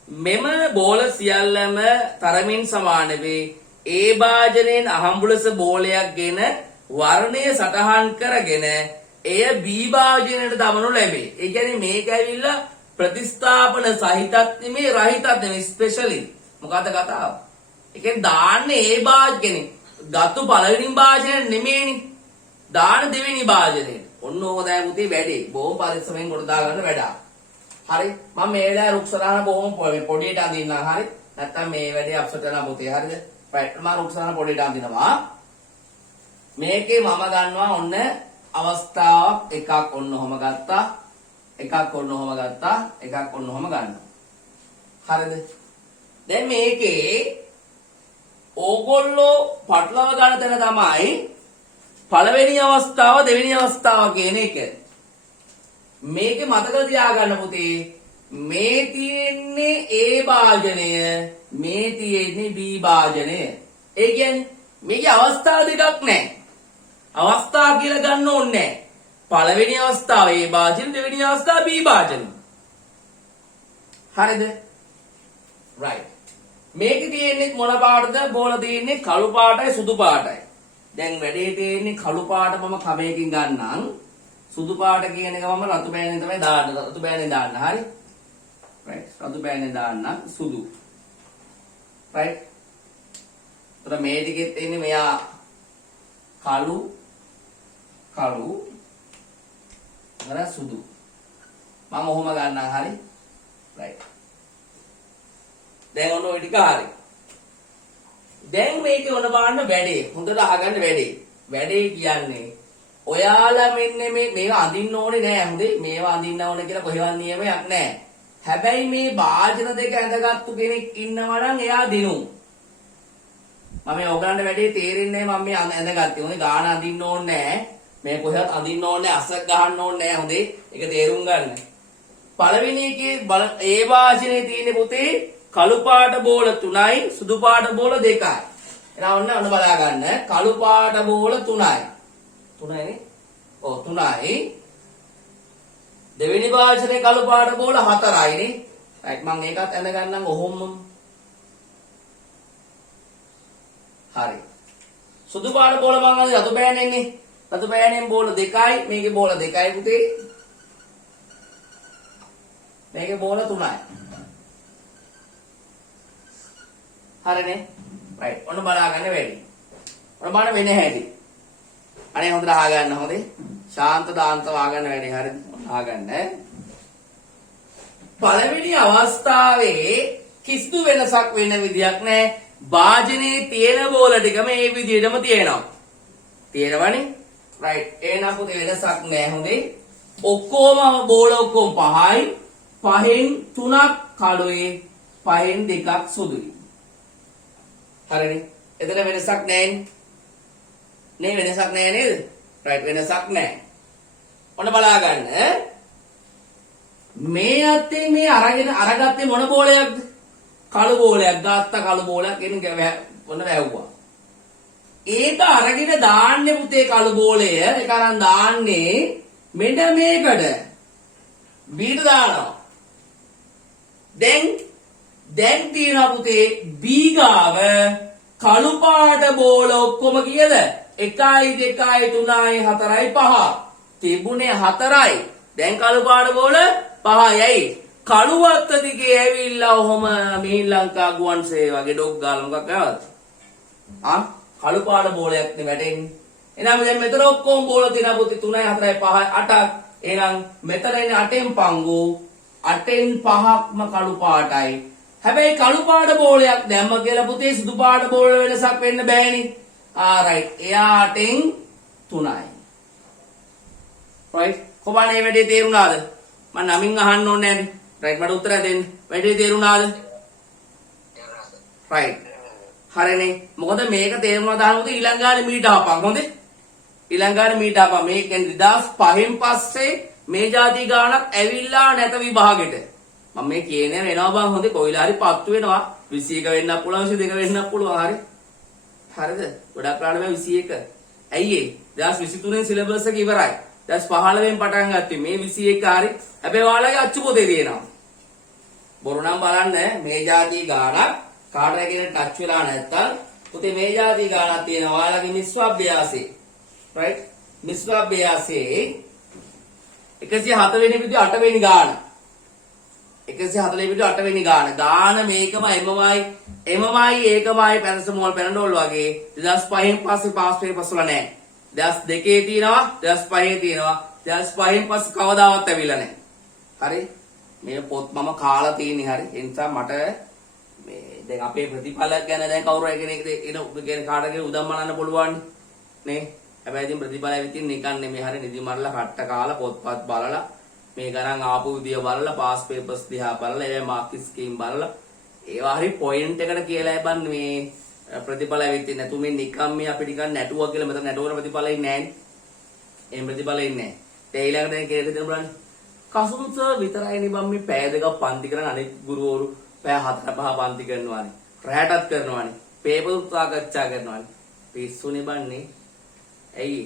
මෙම බෝල සියල්ලම තරමින් සමාන වේ. ඒ භාජනයෙන් අහඹුලස බෝලයක් ගෙන වර්ණය සටහන් කරගෙන එය බී භාජනයට දමනු ලැබේ. ඒ කියන්නේ මේක ඇවිල්ලා ප්‍රතිස්ථාපන සහිතත් නෙමේ රහිතත් නෙමේ ස්පෙෂලි. මොකද්ද කතාව? ඒ කියන්නේ දාන්නේ ඒ භාජනේ ගත්තු පළවෙනි භාජනය නෙමෙයිනේ. දාන දෙවෙනි භාජනයට. ඔන්න ඕක තමයි පුතේ වැඩේ. බොහොම පරිස්සමෙන් කොට දාගන්න වැඩක්. හරි. මම මේ වෙලාවේ රුක්සරාන බොහොම පොඩියට අඳින්නම්. හරි. නැත්තම් මේ වැඩේ අප්සෙට් වෙනවා පුතේ. හරිද? right. මම රුක්සරාන පොඩියට අඳිනවා. මේකේ මම ගන්නවා ඔන්න අවස්ථාවක් එකක් ඔන්න ඔහම ගත්තා. එකක් ඔන්න ඔහම ගත්තා. එකක් ඔන්න ඔහම ගන්නවා. හරිද? දැන් මේකේ ඕගොල්ලෝ පටලවා ගන්න තැන තමයි පළවෙනි අවස්ථාව දෙවෙනි අවස්ථාව කියන එක. මේකේ මතක තියාගන්න පුතේ මේ තියෙන්නේ A භාජනය මේ තියෙන්නේ B භාජනය. ඒ කියන්නේ මේකේ අවස්ථා දෙකක් නැහැ. අවස්ථා කියලා ගන්න ඕනේ නැහැ. පළවෙනි අවස්ථාව A භාජන දෙවෙනි අවස්ථාව B භාජන. හරිද? right. මේක තියෙන්නේ මොන පාටද? බෝල තියෙන්නේ කළු පාටයි සුදු පාටයි. දැන් වැඩේ තියෙන්නේ කළු පාට මම කමයකින් ගන්නම්. සුදු පාට කියන එක මම රතු බෑනේ තමයි දාන්න. රතු බෑනේ දාන්න. හරි? right. රතු බෑනේ දාන්න සුදු. right. තර මේ ටිකෙත් තියෙන්නේ මෙයා කළු අර සුදු. මම ඔහොම ගන්නම් හරි. right. දැන් ඔන්න ඔය ටික හරි. දැන් මේකේ ඔන්න බලන්න වැඩේ. හොඳට අහගන්න වැඩේ. වැඩේ කියන්නේ ඔයාලා මෙන්න මේවා අඳින්න ඕනේ නෑ හොඳේ. මේවා අඳින්න ඕනේ කියලා කොහෙවත් නියමයක් නෑ. හැබැයි මේ වාජන දෙක ඇඳගත්තු කෙනෙක් ඉන්නවා නම් එයා දිනු. මම මේ ඕගලන්ට වැඩේ තේරෙන්නේ නැහැ මම මේ ඇඳගත්තේ. හොඳේ ගාන අඳින්න ඕනේ නෑ. මේ කොහෙවත් අඳින්න ඕනේ අසක් ගහන්න ඕනේ නෑ හොඳේ. ඒක තේරුම් ගන්න. පළවෙනි එකේ ඒ වාජනේ තියෙන පුතේ කළු පාට බෝල 3යි සුදු පාට බෝල 2යි. එහෙනම් ඔන්න බලා ගන්න. කළු පාට බෝල 3යි. 3යි නේ? ඔව් 3යි. දෙවෙනි වාජනේ කළු පාට බෝල 4යි නේ. රයිට් මම ඒකත් ඇඳ ගන්නම් ඔහොම. හරි. සුදු පාට බෝල මම අද රතු පෑනෙන්නේ. රතු පෑනෙන් බෝල 2යි. මේකේ බෝල 2යි පුතේ. මේකේ බෝල 3යි. හරිනේ. රයිට්. ඔන්න බලා ගන්න වැඩි. ඔන්න බලන්න වෙන්නේ හැටි. අනේ හොඳට අහගන්න හොඳේ. ශාන්ත දාන්තව අහගන්න වැඩි. හරිද? අහගන්න. පළවෙනි අවස්ථාවේ කිසිදු වෙනසක් වෙන විදියක් නැහැ. වාජනේ තියෙන බෝල ටික මේ විදිහටම තියෙනවා. තියෙනවනේ? රයිට්. එහෙනම් පුතේ වෙනසක් නැහැ හොඳේ. ඔක්කොම බෝල ඔක්කොම 5යි. 5න් 3ක් කළුයි. 5න් 2ක් සුදුයි. හරිනේ. එතන වෙනසක් නැහැ නේ වෙනසක් නැහැ නේද? රයිට් වෙනසක් නැහැ. ඔන්න බලා ගන්න. මේ අතේ මේ අරගත්තේ මොන බෝලයක්ද? කළු බෝලයක්. ගත්ත කළු බෝලයක් එන්නේ ඔන්න වැවුවා. ඒක අරගෙන දාන්නේ පුතේ කළු බෝලය. ඒක අරන් දාන්නේ මෙන්න මේකට. බීට දානවා. දැන් තියෙනවා පුතේ B ගාව කළු පාට බෝල ඔක්කොම කීයද? 1යි 2යි 3යි 4යි 5. තිබුණේ 4යි. දැන් කළු පාට බෝල 5යි. ඇයි? කළු වත්ත දිගේ ඇවිල්ලා ඔහොම මිහින් ලංකා ගුවන් සේවගේ ඩොග් ගාලා මොකක් ආවද? කළු පාට බෝලයක් නේ වැටෙන්නේ. එහෙනම් දැන් මෙතන ඔක්කොම බෝල තියෙනවා පුතේ 3යි 4යි 5යි 8ක්. එහෙනම් මෙතන ඉන්නේ 8න් පංගු 8න් 5ක්ම කළු පාටයි. හැබැයි කළු පාට බෝලයක් දැම්ම කියලා පුතේ සුදු පාට බෝල වෙනසක් වෙන්න බෑනේ. රයිට්. එයා 8න් 3යි. රයිට්. කොබානේ වැඩේ තේරුණාද? මම නමින් අහන්න ඕනේ නෑනේ. රයිට් මට උත්තරය දෙන්න. වැඩේ තේරුණාද? රයිට්. හරිනේ. මොකද මේක තේරුණා දානකොට ඊළඟ ගානේ මීට ආපන් හොඳේ. ඊළඟ ගානේ මීට ආපන්. මේ කියන්නේ 2005න් පස්සේ මේ જાති ගානක් ඇවිල්ලා නැත විභාගෙට. මම මේ කියන්නේ වෙනවා බං හොඳේ කොයිලා හරි පත්තු වෙනවා 21 වෙන්නත් පුළුවන් 22 වෙන්නත් පුළුවන් හරි හරිද ගොඩක් කාලෙම 21 ඇයි ඒ 2023 සිලබස් එක ඉවරයි 2015 වෙන් පටන් ගත්තේ මේ 21 හරි හැබැයි ඔයාලගේ අච්චු පොතේ තියෙනවා බොරු නම් බලන්න මේ જાති ගානක් කාටද කියන ටච් වෙලා නැත්තම් පුතේ මේ જાති ගානක් තියෙනවා ඔයාලගේ නිස්වාභ්‍යාසයේ රයිට් නිස්වාභ්‍යාසයේ 107 වෙනි පිටු 8 වෙනි ගාන 140 පිටු 8 වෙනි ගාන මේකම එමමයි ඒකමයි පැරසමෝල් පැනඩෝල් වගේ 2005න් පස්සේ පාස් පේපර්ස් වල නැහැ 2002 තියෙනවා 2005 තියෙනවා 2005න් පස්සේ කවදාවත් ඇවිල්ලා නැහැ හරි මේ පොත් මම කාලා තියෙන්නේ හරි ඒ නිසා මට මේ දැන් අපේ ප්‍රතිඵල ගැන දැන් කවුරු හරි කෙනෙක් කියන කාටද උදම් මනන්න පුළුවන් නේ හැබැයි ඉතින් ප්‍රතිඵලය විතින් නිකන් නෙමෙයි හරි නිදි මරලා කට්ට කාලා පොත්පත් බලලා මේ ගණන් ආපු විදිය බලලා පාස් පේපර්ස් දිහා බලලා ඒ මාක් ස්කීම් බලලා ඒවා හරි පොයින්ට් එකට කියලා ලැබන් මේ ප්‍රතිඵල වෙන්නේ නැතු මේ නිකම් මේ අපි නිකන් නැටුවා කියලා මෙතන නැටුවර ප්‍රතිඵලෙ ඉන්නේ නැහැ එහෙම ප්‍රතිඵලෙ ඉන්නේ නැහැ ඒ ඊළඟට දැන් කියලා දෙන්න බලන්න කසුම් සර් විතරයිනේ මම මේ පැය දෙකක් පන්ති කරන අනෙක් ගුරුවරු පැය 4-5 පන්ති කරනවානේ රැටත් කරනවානේ පේපර් සාකච්ඡා කරනවානේ පිස්සුනේ බන්නේ ඇයි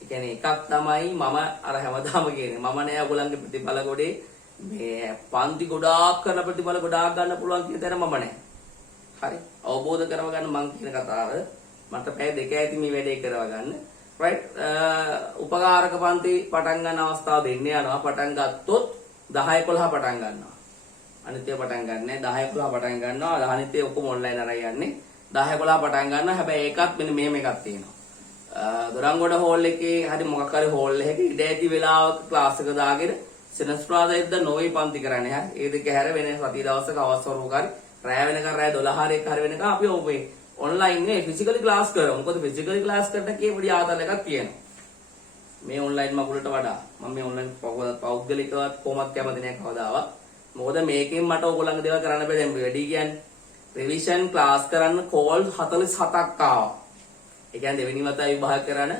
ඒ කියන්නේ එකක් තමයි මම අර හැමදාම කියන්නේ මම නෑ ඔයගොල්ලන්ගේ ප්‍රතිඵල ගොඩේ මේ පන්ති ගොඩාක් කරන ප්‍රතිඵල ගොඩාක් ගන්න පුළුවන් කියන තැන මම නෑ හරි අවබෝධ කරගන්න මං කියන කතාව මට පැය දෙක ඇති මේ වැඩේ කරවගන්න රයිට් උපකාරක පන්ති පටන් ගන්න අවස්ථාව දෙන්නේ යනවා පටන් ගත්තොත් 10 11 පටන් ගන්නවා අනිත්‍ය පටන් ගන්නෑ 10 11 පටන් ගන්නවා අනිත්‍ය ඔක්කොම ඔන්ලයින් අරයි යන්නේ 10 11 පටන් ගන්නවා හැබැයි ඒකත් මෙන්න මෙහෙම එකක් තියෙනවා දොරංගොඩ හෝල් එකේ හරි මොකක් හරි හෝල් එකක ඉඳ ඇති වෙලාවක ක්ලාස් එක දාගෙන සෙනස්ප්‍රාදා නොවේ පන්ති කරන්නේ. හරි ඒ දෙක හැර වෙන සති දවසක අවස් වරුවක හරි රැය වෙනකන් රැය 12 හරි වෙනකන් අපි ඔබේ ඔන්ලයින් නේ ෆිසිකලි ක්ලාස් කරමු. මොකද ෆිසිකලි ක්ලාස් කරන්න කේ පොඩි ආතල් එකක් තියෙනවා. මේ ඔන්ලයින් මගුලට වඩා මම මේ ඔන්ලයින් පෞද්ගලිකව කොහොමත් කැමති නැහැ කවදාවත්. මොකද මේකෙන් මට ඕගොල්ලන්ගේ දේවල් කරන්න බෑ. දැන් වැඩි කියන්නේ රිවිෂන් ක්ලාස් කරන්න කෝල් 47ක් ආවා. ඒ කියන්නේ දෙවෙනි වතාව විභාග කරන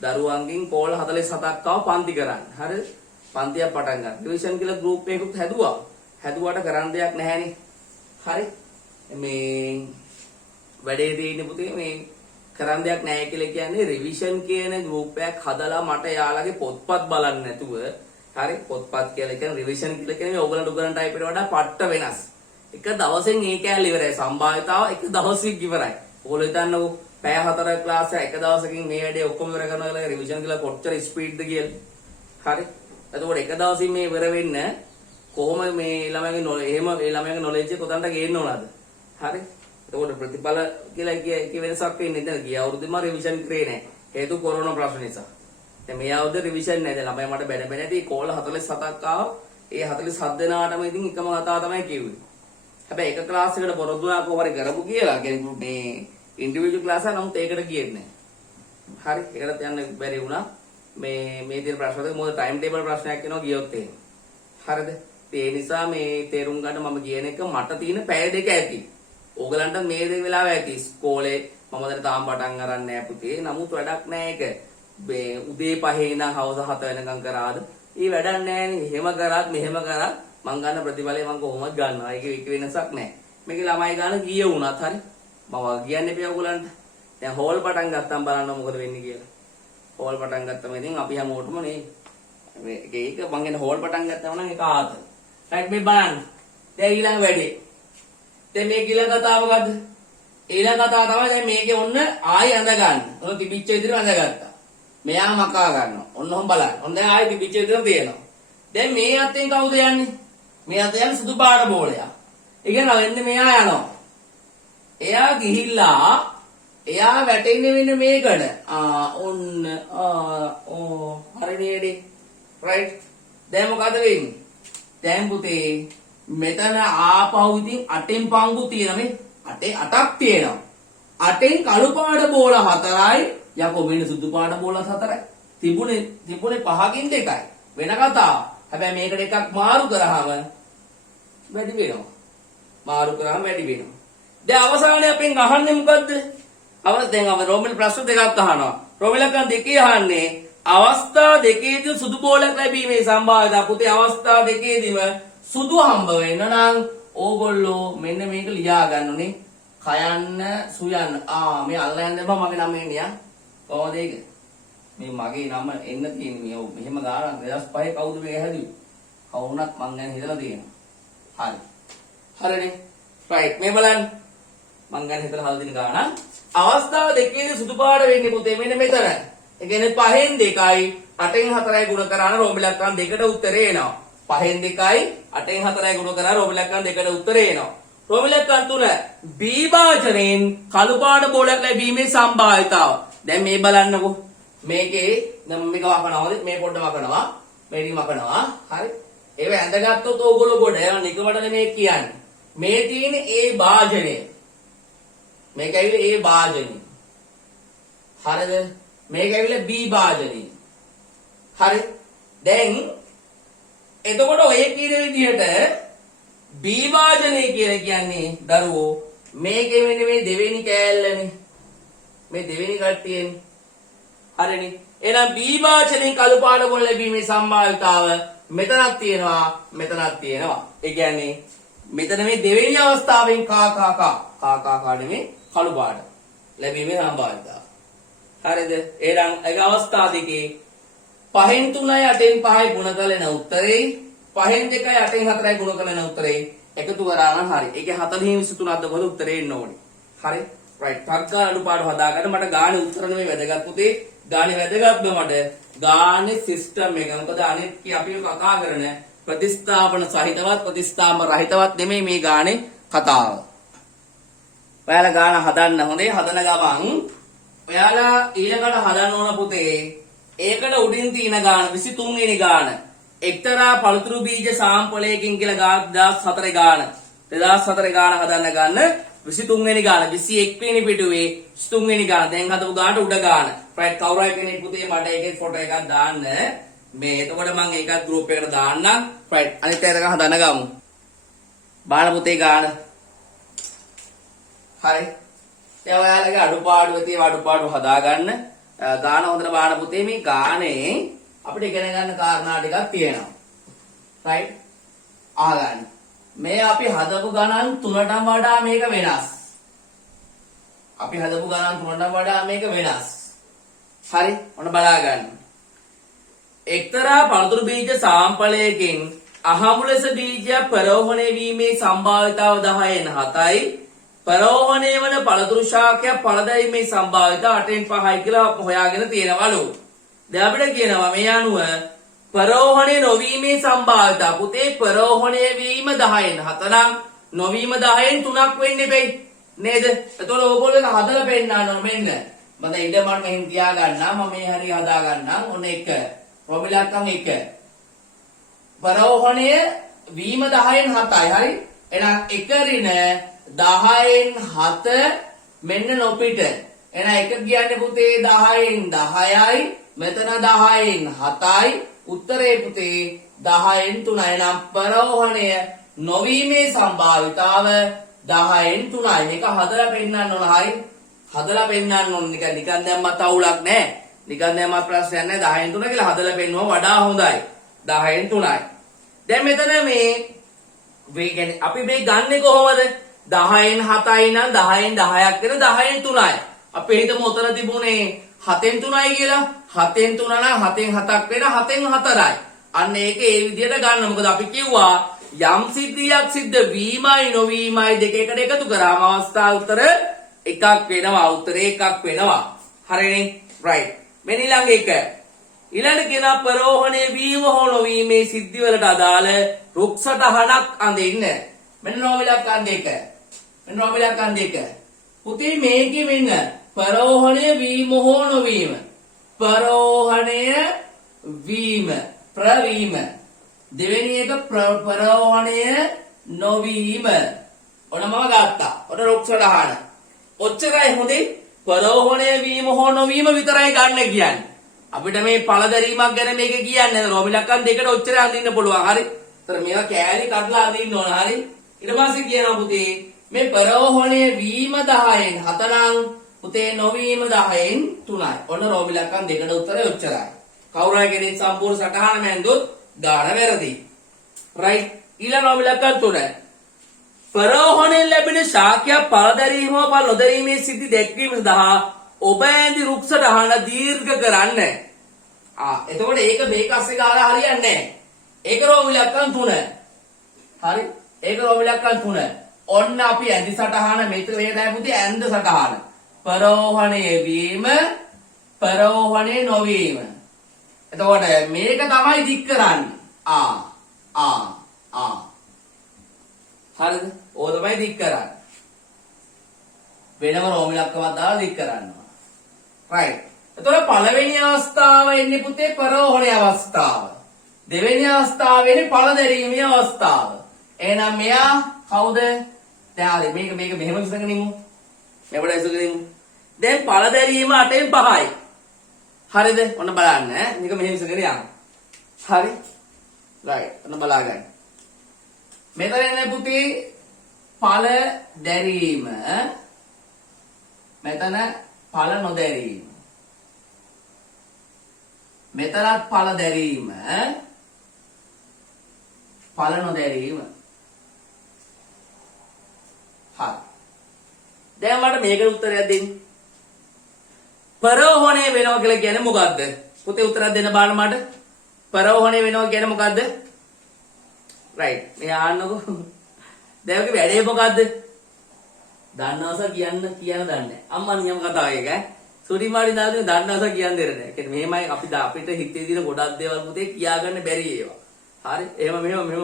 දරුවන්ගෙන් කෝල් 47ක් ආව පන්ති කරන්න. හරිද? පන්තියක් පටන් ගන්න. රිවිෂන් කියලා ගෲප් එකකුත් හැදුවා. හැදුවට කරන්න දෙයක් නැහැනේ. හරි? මේ වැඩේ තියෙන්නේ පුතේ මේ කරන්න දෙයක් නැහැ කියලා කියන්නේ රිවිෂන් කියන ගෲප් එකක් හදලා මට යාළගේ පොත්පත් බලන්න නැතුව හරි පොත්පත් කියලා කියන්නේ රිවිෂන් කියලා කියන්නේ ඕගලන්ට උගලන ටයිප් එකට වඩා පට්ට වෙනස්. එක දවසෙන් ඒ කෑල්ල ඉවරයි. සම්භාවිතාව එක දවසක් ඉවරයි. ඕගොල්ලෝ හිතන්නකෝ පැය 4ක් ක්ලාස් එක දවසකින් මේ වැඩේ ඔක්කොම ඉවර කරනවා කියලා රිවිෂන් කියලා කොච්චර ස්පීඩ්ද කියලා. හරි. එතකොට එක දවසින් මේ ඉවර වෙන්න කොහොම මේ ළමයාගේ එහෙම ඒ ළමයාගේ නොලෙජ් එක කොතනට ගේන්න ඕනද? හරි. එතකොට ප්‍රතිඵල කියලා කිය වෙනසක් වෙන්නේ නැහැ. ගිය අවුරුද්දේම රිවිෂන් කරේ නැහැ. හේතු කොරෝනා ප්‍රශ්න නිසා. දැන් මේ අවුරුද්දේ රිවිෂන් නැහැ. දැන් ළමයා මට බැන ඇති කෝල් 47ක් ආවා. ඒ 47 දෙනාටම ඉතින් එකම කතාව තමයි කිව්වේ. හැබැයි එක ක්ලාස් එකකට පොරොන්දු වුණා කොහොමද කරපු කියලා. කියන්නේ මේ ඉන්ඩිවිජුවල් ක්ලාස් එක නම් ඒකට ගියේ නැහැ. හරි. ඒකට යන්න බැරි වුණා. මේ දින ප්‍රශ්න වලට මොකද ටයිම් ටේබල් ප්‍රශ්නයක් එනවා ගියොත් එහෙම. හරිද? ඒ නිසා මේ තේරුම් ගන්න මම කියන එක මට තියෙන පැය දෙක ඇති. ඕගලන්ට මේ දෙක වෙලාව ඇති. ඉස්කෝලේ මම දැන් තාම පටන් ගන්න නැහැ පුතේ. නමුත් වැඩක් නැහැ ඒක. මේ උදේ 5 ඉඳන් හවස 7 වෙනකම් කරාද? ඊ වැඩක් නැහැ නේ. එහෙම කරත් මෙහෙම කරත් මං ගන්න ප්‍රතිඵලය මං කොහොමද ගන්නවා. ඒක වෙනසක් නැහැ. මේකේ ළමයි ගන්න කීය වුණත් හරි. මම කියන්නේ එපේ ඔයගලන්ට. දැන් හෝල් පටන් ගත්තම් බලන්න මොකද වෙන්නේ කියලා. හෝල් පටන් ගත්තම ඉතින් අපි හැමෝටම නේ මේක මං කියන හෝල් පටන් ගත්තම නම් ඒක ආත. රයිට් මේ බලන්න. දැන් ඊළඟ වැඩේ. දැන් මේ ඊළඟ කතාව මොකද්ද? ඊළඟ කතාව තමයි දැන් මේකේ ඔන්න ආයි අඳ ගන්න. ඔන්න තිබිච්ච විදිහට අඳගත්තා. මෙයා මකා ගන්නවා. ඔන්න ඔහොම බලන්න. ඔන්න දැන් ආයි තිබිච්ච විදිහට තියෙනවා. දැන් මේ අතෙන් කවුද යන්නේ? මේ අතෙන් යන්නේ සුදු පාට බෝලයක්. ඒ කියන්නේ එන්නේ මෙයා යනවා. එයා ගිහිල්ලා එයා වැටෙන්නේ වෙන මේකට. ඔන්න හරිනේ. රයිට්. දැන් මොකද වෙන්නේ? දැන් පුතේ මෙතන ආපහු ඉතින් 8න් පංගු තියෙන මේ 8ක් තියෙනවා. 8න් කළු පාට බෝල 4යි යකෝ වෙන සුදු පාට බෝල 4යි. තිබුණේ 5කින් 2යි. වෙන කතාව. හැබැයි මේකට එකක් මාරු කරාම වැඩි වෙනවා. මාරු කරාම වැඩි වෙනවා. දැන් අවසානයේ අපෙන් අහන්නේ මොකද්ද? දැන් අපි රෝමිල් ප්‍රශ්න දෙකක් අහනවා. රෝමිලකන් දෙකේ අහන්නේ අවස්ථා දෙකේදී සුදු බෝලයක් ලැබීමේ සම්භාව්‍යතාව පුතේ අවස්ථා දෙකේදීම සුදු හම්බ වෙන්න නම් ඕගොල්ලෝ මෙන්න මේක ලියා ගන්න ඕනේ. කයන්න සුයන්න. මේ අල්ලයන් දැම්මම මගේ නම එන්නේ යා. කොහොමද ඒක? මේ මගේ නම එන්න තියෙන්නේ මේ මෙහෙම ගානක් 2005 කවුද මේක හැදුවේ? කවුරුණත් මං ගැන හිතලා තියෙනවා. හරි. හරිනේ. රයිට් මේ බලන්න. මං ගැන හිතලා හල් දින ගාන. අවස්ථාව දෙකේදී සුදු පාට වෙන්නේ පුතේ මෙන්න මෙතන. ඒ කියන්නේ 5න් 2යි 8න් 4යි ගුණ කරාන රෝමිලක්කන් දෙකට උත්තරේ එනවා. 5න් 2යි 8න් 4යි ගුණ කරා රෝමිලක්කන් දෙකට උත්තරේ එනවා. රෝමිලක්කන් තුන B භාජනයෙන් කළු පාට බෝලයක් ලැබීමේ සම්භාවිතාව. දැන් මේ බලන්නකෝ. මේකේ දැන් මේක වකනවාද මේ පොඩ්ඩ වකනවා. මේටි වකනවා. හරි. ඒව ඇඳගත්තොත් ඕගොල්ලෝ ගොඩ යන නිකමට නෙමෙයි කියන්නේ. මේ තියෙන්නේ A භාජනය. මේක ඇවිල්ලා A භාජනය. හරිද? මේක ඇවිල්ලා B භාජනය. හරි. දැන් එතකොට ඔය කියන විදිහට B භාජනය කියලා කියන්නේ දරුවෝ මේකේ මෙන්න මේ දෙවෙනි කෑල්ලනේ. මේ දෙවෙනි කට්ටියනේ. හරිනේ. එහෙනම් B භාජනයෙන් කළු පාට බෝල ලැබීමේ සම්භාවිතාව මෙතනක් තියෙනවා මෙතනක් තියෙනවා. ඒ කියන්නේ මෙතන මේ දෙවෙනි අවස්ථාවෙන් කා නෙමෙයි කළු පාට ලැබීමේ සම්භාවිතාව. හරිද? එහෙනම් ඒ අවස්ථා දෙකේ 5න් 3යි 8න් 5යි ගුණ කරලා එන උත්තරේ 5න් 2යි 8න් 4යි ගුණ කරලා එන උත්තරේ එකතු කරා නම් හරි. ඒකේ 423ක්ද කොහොමද උත්තරේ එන්න ඕනේ. හරි? රයිට්. තර්කා අඩුපාඩු හදාගන්න මට ගානේ උත්තර නෙමෙයි වැදගත් පුතේ. ගානේ වැදගත්ම මට ගානේ සිස්ටම් එක. මොකද අනිත් කී අපි කතා කරන ප්‍රතිස්ථාපන සහිතවත් ප්‍රතිස්ථාපන රහිතවත් නෙමෙයි මේ ගානේ කතාව. ඔයාලා ගාන හදන්න හොඳේ. හදන ගමන් ඔයාලා ඊළඟට හදන්න ඕන පුතේ ඒකට උඩින් තියෙන ගාන 23 වෙනි ගාන. එක්තරා පළතුරු බීජ සාම්පලයකින් කියලා 2004 ගාන. 2004 ගාන හදන්න ගන්න 23 වෙනි ගාන 21 වෙනි පිටුවේ 23 වෙනි ගාන. දැන් හදපු ගානට උඩ ගාන. රයිට් කවුරු හරි කෙනෙක් පුතේ මට ඒකේ ෆොටෝ එකක් දාන්න. මේ එතකොට මම ඒකත් ගෲප් එකට දාන්නම්. රයිට් අනිත් එක හදන්න ගමු. බාල පුතේ ගාන. හරි. දැන් ඔයාලගේ අඩුපාඩුව තියෙන අඩුපාඩු හදාගන්න. ගාන හොඳට බාන පුතේ මේ ගානේ අපිට ඉගෙන ගන්න කාරණා ටිකක් තියෙනවා. රයිට්? අහගන්න. මේ අපි හදපු ගණන් තුනටම වඩා මේක වෙනස්. අපි හදපු ගණන් තුනටම වඩා මේක වෙනස්. හරි? ඔන්න බලා ගන්න. එක්තරා පළතුරු බීජ සාම්පලයකින් අහඹු ලෙස බීජයක් පරෝහණය වීමේ සම්භාවිතාව 10න් 7යි. පරෝහණය වන පළතුරු ශාකයක් පළදැවීමේ සම්භාවිතාව 8න් 5යි කියලා හොයාගෙන තියෙනවලු. දැන් අපිට කියනවා මේ අනුව පරෝහණය නොවීමේ සම්භාවිතාව පුතේ පරෝහණය වීම 10න් 7 නම් නොවීම 10න් 3ක් වෙන්න එපෙයි නේද? එතකොට ඕගොල්ලෝ එක හදලා පෙන්නන්න ඕන මෙන්න. මම ඉඳ මම මෙහෙන් තියා ගන්නම් මම මේ හරිය හදා ගන්නම්. ඔන්න 1 රොබිලක්කම් 1 පරෝහණය වීම 10න් 7යි. හරි? එහෙනම් 1 ඍණ 10න් 7 මෙන්න නොපිට. එහෙනම් 1 කියන්නේ පුතේ 10න් 10යි මෙතන 10න් 7යි උත්තරේ පුතේ 10න් 3යි. නම් පරෝහණය නොවීමේ සම්භාවිතාව 10න් 3යි. මේක හදලා පෙන්නන්න ඕන. හරි? හදලා පෙන්නන්න ඕන. නිකන් දැම්මත් අවුලක් නැහැ. නිකන් දැම්මත් ප්‍රශ්නයක් නැහැ. 10න් 3 කියලා හදලා පෙන්නුවා වඩා හොඳයි. 10න් 3යි. දැන් මෙතන මේ කියන්නේ අපි මේ ගන්නෙ කොහොමද? 10න් 7යි නම් 10න් 10ක් වෙන 10න් 3යි. අපි හිතමු උතර තිබුණේ 7න් 3යි කියලා. 7න් 3 නම් 7න් 7ක් වෙන 7න් 4යි. අන්න ඒක ඒ විදිහට ගන්න. මොකද අපි කිව්වා යම් සිද්ධියක් සිද්ධ වීමයි නොවීමයි දෙක එකට එකතු කරාම අවස්ථා උත්තර එකක් වෙනවා. උත්තරේ එකක් වෙනවා. හරිනේ? රයිට්. මෙන්න ඊළඟ එක. ඊළඟ කියන පරෝහණය වීම හෝ නොවීමේ සිද්ධි වලට අදාළ රුක් සටහනක් අඳින්න. මෙන්න රෝමිලක් අඳ එක. මෙන්න රෝමිලක් අඳ එක. පුතේ මේකේ මෙන්න පරෝහණය වීම හෝ නොවීම. පරෝහණය වීම ප්‍රවීම. දෙවෙනි එක පරෝහණය නොවීම. ඔන්න මම ගත්තා. ඔන්න රුක් සටහන. ඔච්චරයි හොඳේ. පරෝහණය වීම හෝ නොවීම විතරයි ගන්න කියන්නේ. අපිට මේ පළදැරීමක් ගැන මේක කියන්නේ රෝමිලක්කන් දෙකට ඔච්චර අඳින්න පුළුවන්. හරි? ඒතර මේවා කෑලි කඩලා අඳින්න ඕන. හරි? ඊට පස්සේ කියනවා පුතේ මේ පරෝහණය වීම 10න් 7 නම් පුතේ නොවීම 10න් 3යි. ඔන්න රෝමිලක්කන් දෙකට උත්තරය ඔච්චරයි. කවුරු හරි කෙනෙක් සම්පූර්ණ සටහන මැන්දොත් ගාන වැරදි. රයිට්? ඊළඟ රෝමිලක්කන් 3. පරෝහණයෙන් ලැබෙන ශාකයක් පළදැරීම හෝ පළ නොදැරීමේ සිද්ධි දැක්වීම සඳහා ඔබ ඇඳි රුක් සටහන දීර්ඝ කරන්න. එතකොට ඒක මේක අස්සේ ගාලා හරියන්නේ නැහැ. ඒක රෝමිලක්කන් 3. හරි? ඒක රෝමිලක්කන් 3. ඔන්න අපි ඇඳි සටහන මෙතන මේ තමයි පුතේ ඇඳ සටහන. පරෝහණය වීම පරෝහණය නොවීම. එතකොට මේක තමයි දික් කරන්නේ. හරිද? ඕක තමයි දික් කරන්නේ. වෙනම රෝමිලක්කමක් දාලා දික් කරනවා. රයිට්. එතකොට පළවෙනි අවස්ථාව එන්නේ පුතේ පරෝහණේ අවස්ථාව. දෙවෙනි අවස්ථාව වෙන්නේ පළදැරීමේ අවස්ථාව. එහෙනම් මෙයා කවුද? දැන් හරි මේක මෙහෙම විසගෙන ඉමු. මෙවට විසගෙන ඉමු. දැන් පළදැරීම 8න් 5යි. හරිද? ඔන්න බලන්න මේක මෙහෙම විසගෙන යන්න. හරි? රයිට්. ඔන්න බලාගන්න. මෙතන එන්නේ පුතේ පළදැරීම මෙතන පළ නොදැරීම. මෙතනත් පළ දැරීම පළ නොදැරීම. හරි. දැන් මට මේකට උත්තරයක් දෙන්න. පරෝහණය වෙනවා කියලා කියන්නේ මොකද්ද? පුතේ උත්තරයක් දෙන්න බලන්න මට. පරෝහණය වෙනවා කියන්නේ මොකද්ද? රයිට්. මේ ආන්නකෝ. දැන් ඔගේ වැඩේ මොකද්ද? දන්නවස කියන්න දන්නේ. අම්මා නියම කතාව එක ඈ. සුරි මාඩි දාන්නේ දන්නවස කියන්න දෙන්නේ නැහැ. කියන්නේ මෙහෙමයි අපිට හිතේ දින ගොඩක් දේවල් පුතේ කියාගන්න බැරි ඒවා. හරි? එහෙම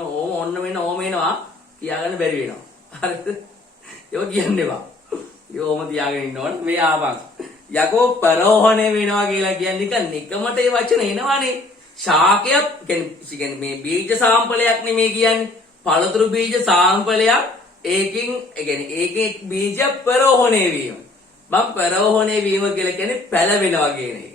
ඕම ඔන්න වෙන ඕම වෙනවා කියාගන්න බැරි වෙනවා. හරිද? ඒක කියන්න එපා. ඒක ඕම තියාගෙන ඉන්න ඕන. මේ ආපන්. යකෝ පරෝහණය වෙනවා කියලා කියන්නේ නිකමට ඒ වචන එනවානේ. ශාකයක් කියන්නේ මේ බීජ සාම්පලයක් නෙමෙයි කියන්නේ. පළතුරු බීජ සාම්පලයක් ඒකෙන් ඒකේ බීජ පරෝහණය වීම. මම පරෝහණය වීම කියලා කියන්නේ පැලවෙනවා කියන එක.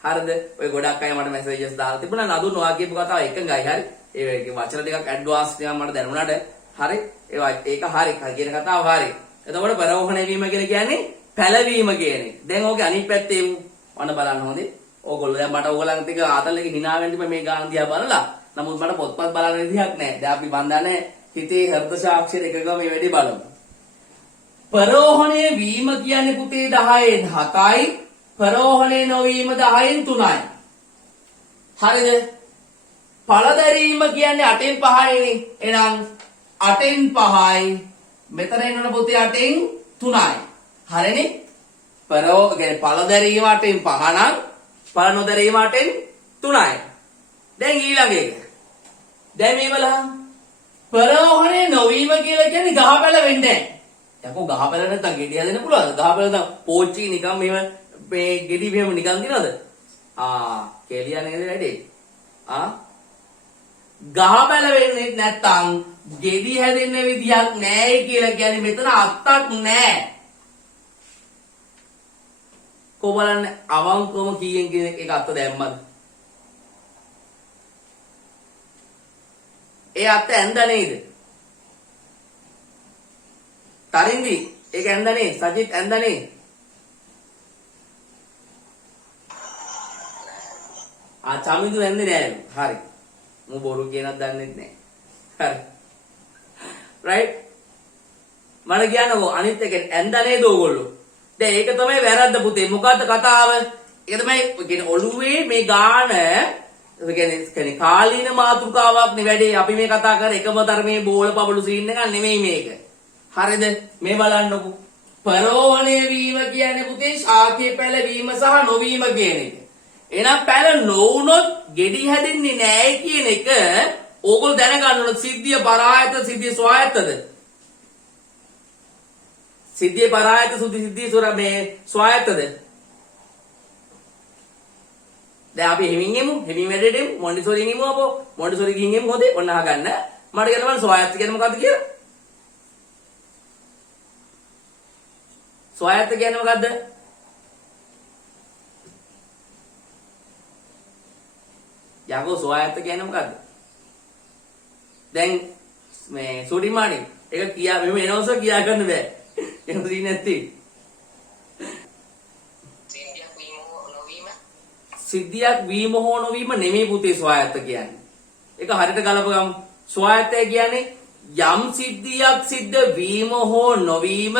හරිද? ඔය ගොඩක් අය මට මැසේජස් දාලා තිබුණා නදුන් ඔයා කියපු කතාව එකඟයි. හරි. ඒ වචන ටිකක් ඇඩ්වාන්ස් ටිකක් මට දැනුණාට හරි. ඒක හරි. කියන කතාව හරි. එතකොට පරෝහණය වීම කියලා කියන්නේ පැලවීම කියන එක. දැන් ඕකේ අනිත් පැත්තේ වන්න බලන්න හොඳේ. ඕගොල්ලෝ දැන් මට ඕගලන්ට ටික ආතල්ලක hina වෙන්න මේ ගාන දිහා බලලා. නමුත් මට පොත්පත් බලන්න විදිහක් නැහැ. දැන් අපි බන්දානේ හිතේ හෘද සාක්ෂි දෙකකම මේ වැඩි බලමු. පරෝහණය වීම කියන්නේ පුතේ 10න් 7යි. පරෝහණය නොවීම 10න් 3යි. හරිද? පළදැරීම කියන්නේ 8න් 5යිනේ. එහෙනම් 8න් 5යි. මෙතන එනවනේ පුතේ 8න් 3යි. හරිනේ? කියන්නේ පළදැරීම 8න් 5 නම් පළ නොදැරීම 8න් 3යි. දැන් ඊළඟ එක. දැන් මේ බලන්න. පරෝහණය නොවීම කියලා කියන්නේ ගහපැල වෙන්නේ නැහැ. යකෝ ගහපැල නැත්තම් ගෙඩි හැදෙන්න පුළුවන්ද? ගහපැල නැත්තම් පෝච්චි නිකන් මෙහෙම මේ ගෙඩි මෙහෙම නිකන් දිනවද? කෙලියා නේද වැඩේ? ගහපැල වෙන්නේ නැත්තම් ගෙඩි හැදෙන්න විදියක් නැහැ කියලා කියන්නේ මෙතන අත්තක් නැහැ. කො බලන්න අවංකවම කීයෙන් කියන එක අත්ත දැම්මද? ඒ අත්ත ඇඳ නේද? තරින්දි ඒක ඇඳ නේ? සජිත් ඇඳ නේ? චමිදු ඇඳේ නෑ. හරි. මම බොරු කියනක් දන්නෙත් නෑ. හරි. රයිට්. මම කියනකො අනිත් එක ඇඳ නේද ඕගොල්ලෝ? දැන් ඒක තමයි වැරද්ද පුතේ. මොකද්ද කතාව? ඒක තමයි කියන්නේ ඔළුවේ මේ ගාන කියන්නේ කාලීන මාතෘකාවක් නේ වැඩේ. අපි මේ කතා කර එකම ධර්මයේ බෝල පබළු සීන් එකක් නෙමෙයි මේක. හරිද? මේ බලන්නකො. පරෝහණය වීම කියන්නේ පුතේ ශාකයේ පැලවීම සහ නොවීම කියන එක. එහෙනම් පැල නොවුනොත් ගෙඩි හැදෙන්නේ නැහැ කියන එක ඕගොල්ලෝ දැනගන්න ඕන. සිද්ධිය පරායත සිද්ධිය ස්වායත්තද? සිද්ධිය පරායත සිද්ධිය මේ ස්වායත්තද? දැන් අපි හෙමින් එමු. හෙමින් වැඩේට එමු. මොන්ටිසෝරියෙන් එමු අපෝ. මොන්ටිසෝරි ගිහින් එමු හොඳේ. ඔන්න අහගන්න. මට කියන්න බලන්න ස්වායත්ත කියන්නේ මොකද්ද කියලා? ස්වායත්ත කියන්නේ මොකද්ද? යකෝ ස්වායත්ත කියන්නේ මොකද්ද? දැන් මේ සුඩිමාණි ඒක කියා මෙහෙම එනවස කියා ගන්න බෑ. එහෙම දෙන්නේ නැති. සිද්ධියක් වීම හෝ නොවීම නෙමෙයි පුතේ ස්වායත්ත කියන්නේ. ඒක හරියට ගලපගමු. ස්වායත්තය කියන්නේ යම් සිද්ධියක් සිද්ධ වීම හෝ නොවීම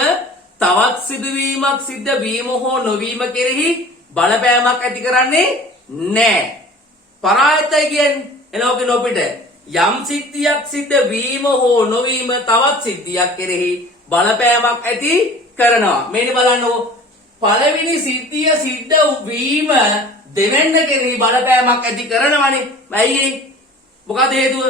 තවත් සිදුවීමක් සිද්ධ වීම හෝ නොවීම කෙරෙහි බලපෑමක් ඇති කරන්නේ නැහැ. පරායත්තය කියන්නේ එනෝකේ නොපිට යම් සිද්ධියක් සිද්ධ වීම හෝ නොවීම තවත් සිද්ධියක් කෙරෙහි බලපෑමක් ඇති කරනවා. මේක බලන්නකො. පළවෙනි සිද්ධිය සිද්ධ වීම දෙවෙන්න කෙරෙහි බලපෑමක් ඇති කරනවනේ. ඇයි ඒ? මොකද හේතුව?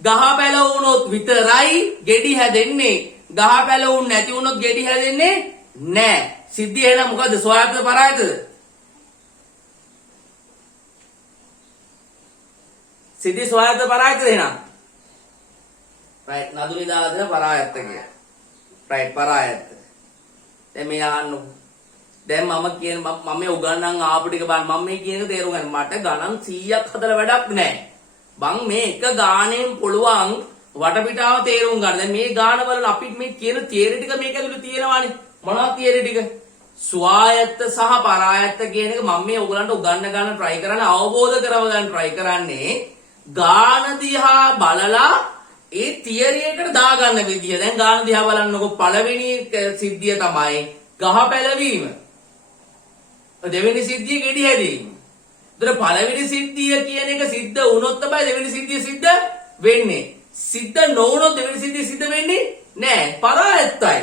ගහ පැල වුණොත් විතරයි ගෙඩි හැදෙන්නේ. ගහ පැල වුණ නැති වුණොත් ගෙඩි හැදෙන්නේ නැහැ. සිද්ධිය එහෙනම් මොකද? ස්වායත්තද පරායත්තද? සිද්ධි ස්වායත්ත පරායත්තද එහෙනම්? රයිට්. නදුනි දාලා දෙන පරායත්ත කියලා. රයිට් පරායත්ත. දැන් මේ අහන්නකො. දැන් මම කියන මම මේ උගන්වන්න ආපු ටික බලන්න. මම මේ කියන එක තේරුම් ගන්න. මට ගණන් 100ක් හදලා වැඩක් නැහැ. බං මේ එක ගාණෙන් පුළුවන් වටපිටාව තේරුම් ගන්න. දැන් මේ ගාන වල අපි මේ කියන තියරි ටික මේක ඇතුළේ තියෙනවානේ. මොනවද තියරි ටික? ස්වායත්ත සහ පරායත්ත කියන එක මම මේ ඔයගලන්ට උගන්වන්න ගන්න try කරන්නේ අවබෝධ කරව ගන්න try කරන්නේ ගාන දිහා බලලා ඒ තියරි එකට දාගන්න විදිය. දැන් ගාන දිහා බලන්නකො. පළවෙනි සිද්ධිය තමයි ගහ පැලවීම. දෙවෙනි සිද්ධිය ගෙඩි හැදීම. ඒතර පළවෙනි සිද්ධිය කියන එක සිද්ධ වුණොත් තමයි දෙවෙනි සිද්ධිය සිද්ධ වෙන්නේ. සිද්ධ නොවුනොත් දෙවෙනි සිද්ධිය සිද්ධ වෙන්නේ නැහැ. පරායත්තයි.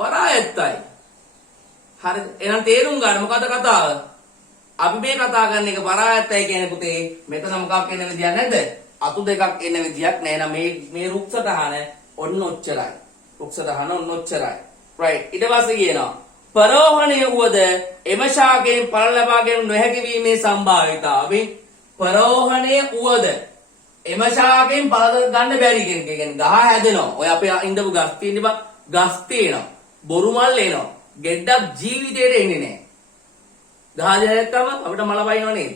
පරායත්තයි. හරිද? එහෙනම් තේරුම් ගන්න මොකද කතාව? අපි මේ කතා කරන එක පරායත්තයි කියන්නේ පුතේ මෙතන මොකක් එන්න විදියක් නැද්ද? අතු දෙකක් එන්න විදියක් නැහැ. එහෙනම් මේ රුක්සටහන ඔන්න ඔච්චරයි. රුක්සටහන ඔන්න ඔච්චරයි. right. ඊට පස්සේ කියනවා පරෝහණය වුවද එම ශාකයෙන් ඵල ලබා ගැනීම නොහැකි වීමේ සම්භාවිතාවය. පරෝහණය වුවද එම ශාකයෙන් ඵල ගන්න බැරි කෙනෙක්. ඒ කියන්නේ ගහ හැදෙනවා. ඔය අපේ ඉඳපු ගස් තියෙනවා. ගස් තියෙනවා. බොරු මල් එනවා. ගෙඩක් ජීවිතේට එන්නේ නැහැ. ගහ දැක්කම අපිට මල වයින්ව නේද?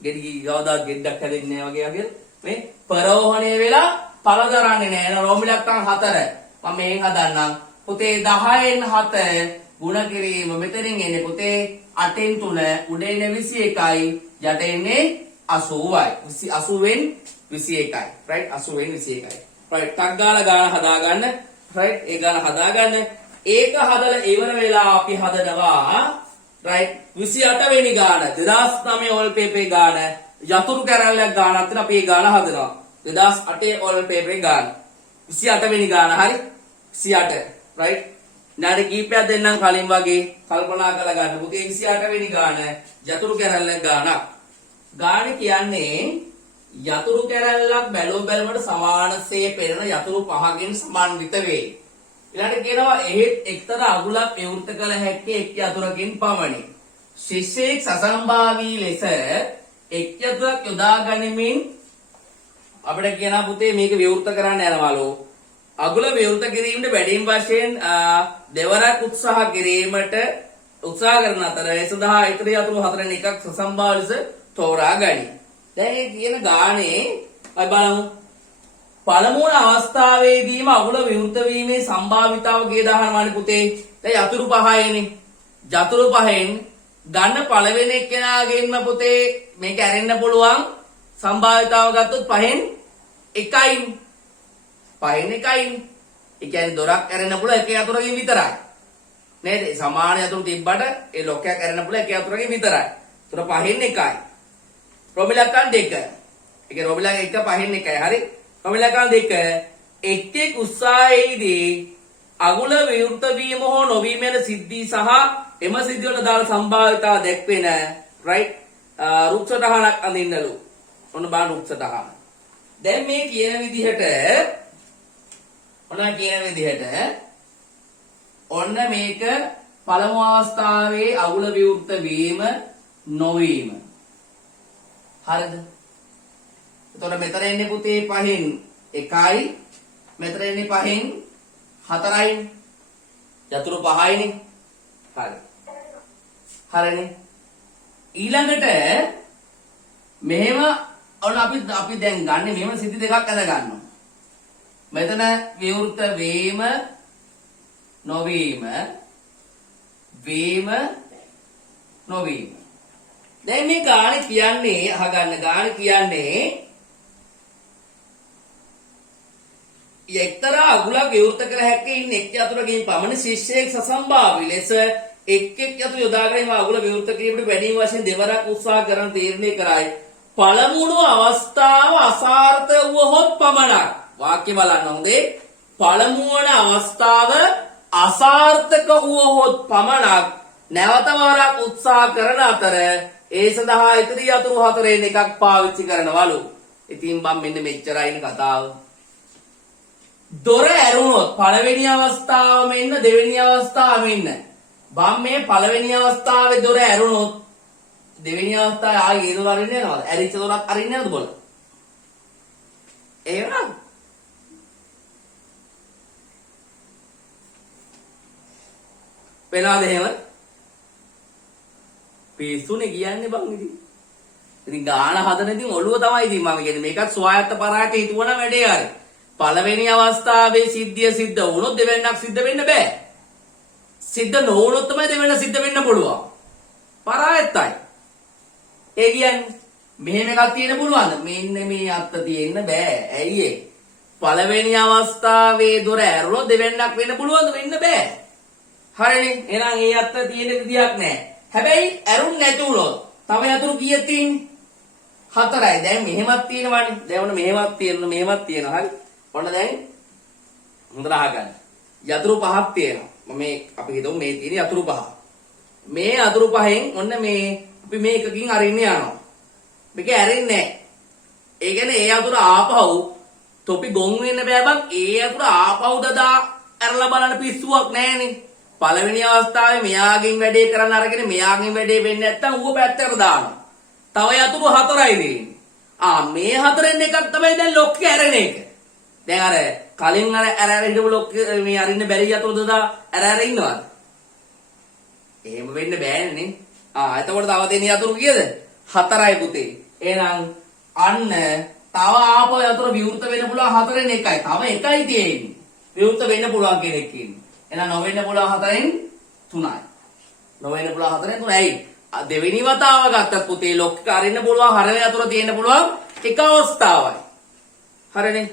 ගෙඩි ගවදා ගෙඩක් හැදෙන්නේ නැහැ වගේ වගේ. මේ පරෝහණය වෙලා ඵල දරන්නේ නැහැ. එන රෝමිලක්කම් 4. මම මේෙන් හදන්නම්. පුතේ 10න් 7 ගුණ කිරීම මෙතනින් එන්නේ පුතේ 8න් 3 උඩ එන්නේ 21යි යට එන්නේ 80යි 80න් 21යි right 80න් 21යි right ටක් ගාලා ගාන හදාගන්න right ඒ ගාන හදාගන්න ඒක හදලා ඉවර වෙලා අපි හදනවා right 28 වෙනි ගාන 2009 ඕල් පේපරේ ගාන යතුරු කැරල්ලක් ගානක් තියෙන අපි ඒ ගාන හදනවා 2008 ඕල් පේපරේ ගාන 28 වෙනි ගාන හරි 28 right නාඩ කීපයක් දෙන්නම් කලින් වගේ කල්පනා කරලා ගන්න. පුතේ 28 වෙනි ගාන යතුරු කැරල්ලක් ගානක්. ගාන කියන්නේ යතුරු කැරල්ලක් බැලුමට සමානසේ පෙරෙන යතුරු පහකින් සමන්විත වේ. ඊළඟට කියනවා එහෙත් එක්තරා අගුලක් විවෘත කළ හැක්කේ එක් යතුරකින් පමණි. ශිෂ්‍යයෙක් සසම්භාවී ලෙස එක් යතුරක් යොදා ගනිමින් අපිට කියනවා පුතේ මේක විවෘත කරන්න යනවලු. අගුල විවෘත කිරීමට වැඩිම වශයෙන් දෙවරක් උත්සාහ කිරීමට උත්සාහ කරන අතර ඒ සඳහා ඉතිරි යතුරු 4න් එකක් සසම්භාව ලෙස තෝරා ගනි. දැන් මේ කියන ගානේ අපි බලමු. පළමුවන අවස්ථාවේදීම අගුල විවෘත වීමේ සම්භාවිතාව කී දාහනවානේ පුතේ. දැන් යතුරු 5යිනේ. යතුරු 5න් ගන්න පළවෙනි එක්කෙනාගෙන්ම පුතේ මේක ඇරෙන්න පුළුවන් සම්භාවිතාව ගත්තොත් 5න් 1යි. 5න් 1යි. ඒ කියන්නේ දොරක් ඇරෙන්න පුළුවන් එක යතුරකින් විතරයි. නේද? සමාන යතුරු තිබ්බට ඒ ලොක්කයක් ඇරෙන්න පුළුවන් එක යතුරකින් විතරයි. ඒතර 5න් 1යි. රොමිලකන් 2. ඒක රොමිලක 1 5න් 1යි. හරි. රොමිලකන් 2 එක් උත්සාහයේදී අගුල විවෘත වීම හෝ නොවීම යන සිද්ධි සහ එම සිද්ධි වල දාන සම්භාවිතාව දැක්වෙන right රුක්සටහනක් අඳින්නලු. ඔන්න බලන්න රුක්සටහන. දැන් මේ කියන විදිහට ඔන්න මේක පළමු අවස්ථාවේ අගුල විවෘත වීම නොවීම. හරිද? එතකොට මෙතන එන්නේ පුතේ 5න් 1යි. මෙතන එන්නේ 5න් 4යි. යතුරු 5යිනේ. හරි. හරිනේ. ඊළඟට මෙහෙම ඔන්න අපි දැන් ගන්න මෙහෙම සිද්ධි දෙකක් අද ගන්නවා. මෙතන විවෘත වීම නොවීම නොවීම. දැන් මේ ගාන කියන්නේ අහගන්න ගාන කියන්නේ එක්තරා අගුලක් විවෘත කර හැක්කේ ඉන්න එක් යතුරකින් පමණ ශිෂ්‍යයෙක් සසම්භාවී ලෙස එක් යතුරු යොදාගෙන අගුල විවෘත කිරීමට වැඩිම වශයෙන් දෙවරක් උත්සාහ කරන තීරණය කරයි. පළමුණු අවස්ථාව අසාර්ථක වුවහොත් පමණක් වාක්‍ය බලන්න හොඳේ. පළමුවන අවස්ථාව අසාර්ථක වුවහොත් පමණක් නැවත වරක් උත්සාහ කරන අතර ඒ සඳහා ඉතිරි යතුරු 4න් එකක් පාවිච්චි කරනවලු. ඉතින් මම මෙන්න මෙච්චරයිනේ කතාව. දොර ඇරුණොත් පළවෙනි අවස්ථාවම ඉන්න දෙවෙනි අවස්ථාවෙම ඉන්න. බම් මේ පළවෙනි අවස්ථාවේ දොර ඇරුණොත් දෙවෙනි අවස්ථාවේ ආයෙ ඒ දොර අරින්න යනවද? ඇරිච්ච දොරක් අරින්න යනවද බොල? ඒ වුණා. වෙනවද එහෙම? පිස්සුනේ කියන්නේ බං ඉතින්. ඉතින් ගාන හදන ඉතින් ඔළුව තමයි ඉතින් මම කියන්නේ මේකත් ස්වායත්ත පරාට හිතුවන වැඩේ හරි. පළවෙනි අවස්ථාවේ සිද්ධිය සිද්ධ වුණොත් දෙවෙන්නක් සිද්ධ වෙන්න බෑ. සිද්ධ නොවුනොත් තමයි දෙවෙන්න සිද්ධ වෙන්න පුළුවන්. පරායත්තයි. ඒ කියන්නේ මෙහෙම එකක් තියෙන්න පුළුවන්ද? මෙන්න මේ අත්ත තියෙන්න බෑ. ඇයි ඒ? පළවෙනි අවස්ථාවේ දොර ඇරුණොත් දෙවෙන්නක් වෙන්න පුළුවන්ද? වෙන්න බෑ. හරිනේ. එහෙනම් ඒ අත්ත තියෙන විදියක් නෑ. හැබැයි ඇරුන් නැති වුණොත් තව යතුරු කීයක් තියෙන්නේ? 4යි. දැන් මෙහෙමත් තියෙනවානේ. දැන් ඔන්න මෙහෙමත් තියෙනවා. හරි. ඔන්න දැන් හොඳට අහගන්න. යතුරු 5ක් තියෙනවා. මේ අපි හිතමු මේ තියෙන යතුරු 5. මේ යතුරු 5න් ඔන්න මේ අපි මේ එකකින් අරින්න යනවා. මේක ඇරෙන්නේ නැහැ. ඒ කියන්නේ ඒ යතුරු ආපහු තොපි ගොන් වෙන්න බෑ බං. ඒ යතුරු ආපහු දදා ඇරලා බලන්න පිස්සුවක් නැහැනේ. පළවෙනි අවස්ථාවේ මෙයාගෙන් වැඩේ කරන්න අරගෙන මෙයාගෙන් වැඩේ වෙන්නේ නැත්තම් ඌව පැත්තකට දානවා. තව යතුරු 4යි දෙන්නේ. මේ 4න් එකක් තමයි දැන් ලොක්කේ ඇරෙන එක. දැන් අර කලින් අර හිටපු ලොක්කේ මේ අරින්න බැරි යතුරු දදා අර ඉන්නවද? එහෙම වෙන්න බෑනේ නේ. එතකොට තව දෙන යතුරු කීයද? 4යි පුතේ. එහෙනම් අන්න තව ආපහු යතුරු විවෘත වෙන්න පුළුවන් 4න් එකයි. තව එකයි තියෙන්නේ. විවෘත වෙන්න පුළුවන් කෙනෙක් ඉන්නේ. එහෙනම් නොවෙන්න පුළුවන් 4න් 3යි. නොවෙන්න පුළුවන් 4න් 3යි. ඇයි? දෙවෙනි වතාව ගත්තත් පුතේ ලොක්ක අරින්න පුළුවන් හරව යතුරු තියෙන්න පුළුවන් එක අවස්ථාවයි. හරිනේ.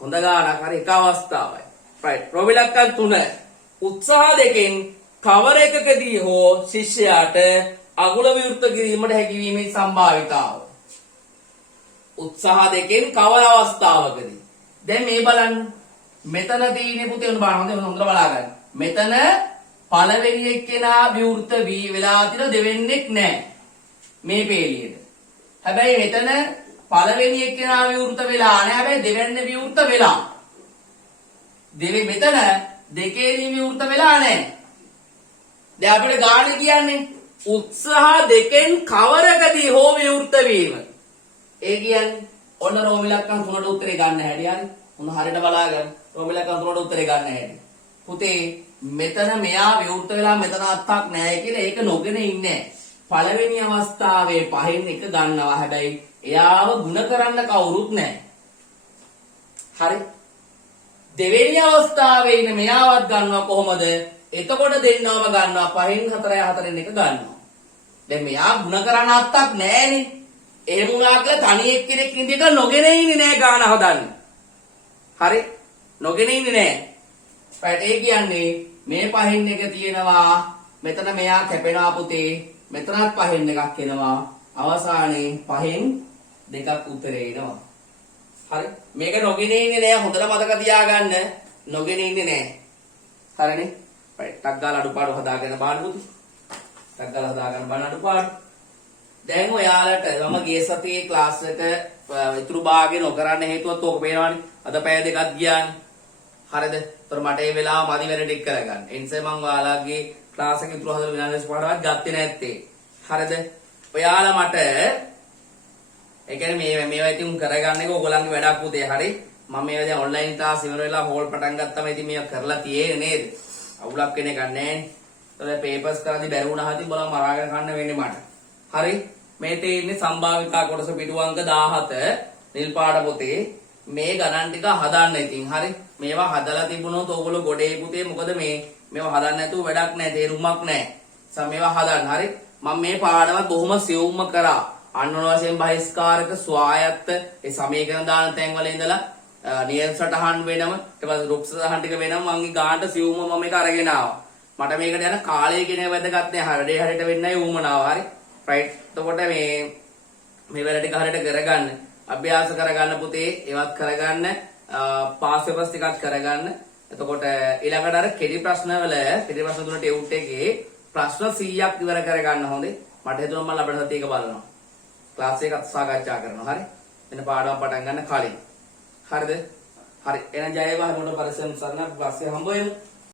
හොඳ ගානක් හරි එක අවස්ථාවයි. right. ප්‍රොවිලක්කන් 3. උත්සාහ දෙකෙන් කවර එකකදී හෝ ශිෂ්‍යයාට අගුල විවෘත කිරීමට හැකියීමේ සම්භාවිතාව. උත්සාහ දෙකෙන් කවර අවස්ථාවකදී? දැන් මේ බලන්න. මෙතන තියෙන්නේ පුතේ උන් බලන්න හොඳට බලා ගන්න. මෙතන පළවෙනි එක්කෙනා විවෘත වී වෙලා තින දෙවෙන්නෙක් නැහැ. මේ පේලියෙද. හැබැයි මෙතන පළවෙනි එක්කෙනා විවෘත වෙලා නැහැ. හැබැයි දෙවෙනි විවෘත වෙලා. මෙතන දෙකේදී විවෘත වෙලා නැහැ. දැන් අපිට ගාන කියන්නේ උත්සාහ දෙකෙන් කවරකදී හෝ විවෘත වීම. ඒ කියන්නේ ඔන්න රෝමිලක්කම් 3ට උත්තරේ ගන්න හැටි හරි. මොන හරියට බලා ගන්න. රෝමිලක්කම් 3ට උත්තරේ ගන්න හැටි. පුතේ මෙතන මෙයා විවෘත වෙලා මෙතන අත්තක් නැහැ කියලා ඒක නොගෙන ඉන්නේ. පළවෙනි අවස්ථාවේ පහෙන් එක ගන්නවා. හැබැයි එයාව ಗುಣ කරන්න කවුරුත් නැහැ. හරි. දෙවෙනි අවස්ථාවේ ඉන්න මෙයාවත් ගන්නවා කොහොමද? එතකොට දෙන්නවම ගන්නවා පහෙන් 4න් එක ගන්නවා. දැන් මෙයා ಗುಣ කරන්න අත්තක් නැහැනේ. එහෙම වුණා කියලා තනි එක්කෙනෙක් ඉඳික නොගෙන ඉන්නේ නැහැ ගාන හදන්න. හරි? නොගෙන ඉන්නේ නැහැ. right ඒ කියන්නේ මේ පහෙන් එක තියෙනවා මෙතන මෙයා කැපෙනවා පුතේ මෙතනත් පහෙන් එකක් එනවා අවසානයේ පහෙන් දෙකක් උත්තරේ එනවා. හරි? මේක නොගෙන ඉන්නේ නැහැ හොඳට මතක තියාගන්න. නොගෙන ඉන්නේ නැහැ. හරිනේ? right ටක් ගාලා අඩුපාඩු හදාගෙන බලන්න පුතේ. ටක් ගාලා හදාගෙන බලන්න අඩුපාඩු. දැන් ඔයාලට මම ගිය සතියේ ක්ලාස් එක ඉතුරු භාගේ නොකරන්න හේතුවත් ඕක පේනවනේ. අද පැය දෙකක් ගියානේ. හරිද? ඒතර මට මේ වෙලාව මදි වැඩ ටික කරගන්න. ඒ නිසා මම ඔයාලගේ ක්ලාස් එක ඉතුරු හදලා විනාඩි 25ක්වත් ගත්තේ නැත්තේ. හරිද? ඔයාලා මට ඒ කියන්නේ මේවා ඉතින් කරගන්න එක ඕගොල්ලන්ගේ වැඩක් පුතේ. හරි? මම මේවා දැන් ඔන්ලයින් ක්ලාස් ඉවර වෙලා හෝල් පටන් ගත්තම ඉතින් මේවා කරලා තියෙන්නේ නේද? අවුලක් වෙන එකක් නැහැ. ඒතර පේපර්ස් කරද්දි බැරි වුණා හදි බලන්න මරාගෙන කන්න වෙන්නේ මට. හරි? මේ තියෙන්නේ සම්භාවිතා කොටස පිටු අංක 17 නිල් පාට පොතේ මේ ගණන් ටික හදන්න ඉතින්. හරි? මේවා හදලා තිබුණොත් ඕගොල්ලෝ ගොඩේ පුතේ මොකද මේවා හදන්න නැතුව වැඩක් නැහැ තේරුමක් නැහැ. මේවා හදන්න. හරි? මම මේ පාඩම බොහොම සියුම්ම කරා. අන්වන වශයෙන් බහිස්කාරක ස්වායත්ත ඒ සමීකරණ දාන තැන් වල ඉඳලා නියම සටහන් වෙනම ඊට පස්සේ රුක්ස සටහන් ටික වෙනම මම ගානට සියුම්ම මම මේක අරගෙන ආවා. මට මේකට යන කාලය කියන එක වැදගත් නෑ. හරියට හරියට වෙන්නයි උවමනාව. හරි? රයිට්. එතකොට මේ වැඩ ටික හරියට කරගන්න. අභ්‍යාස කරගන්න පුතේ. ඒවත් කරගන්න. පාස් පේපර්ස් ටිකක් කරගන්න. එතකොට ඊළඟට අර කෙටි ප්‍රශ්න වල කෙටි ප්‍රශ්න තුන ටෙවුට් එකේ ප්‍රශ්න 100ක් ඉවර කරගන්න හොඳේ. මට හිතුණා මම ලබන සතියේක බලනවා. ක්ලාස් එකත් සාකච්ඡා කරනවා. හරි? එන්න පාඩම පටන් ගන්න කලින්. හරිද? හරි. එහෙනම් ජය වේවා. මොන පරිස්සම් සරණ ක්ලාස් එක හම්බ වෙමු.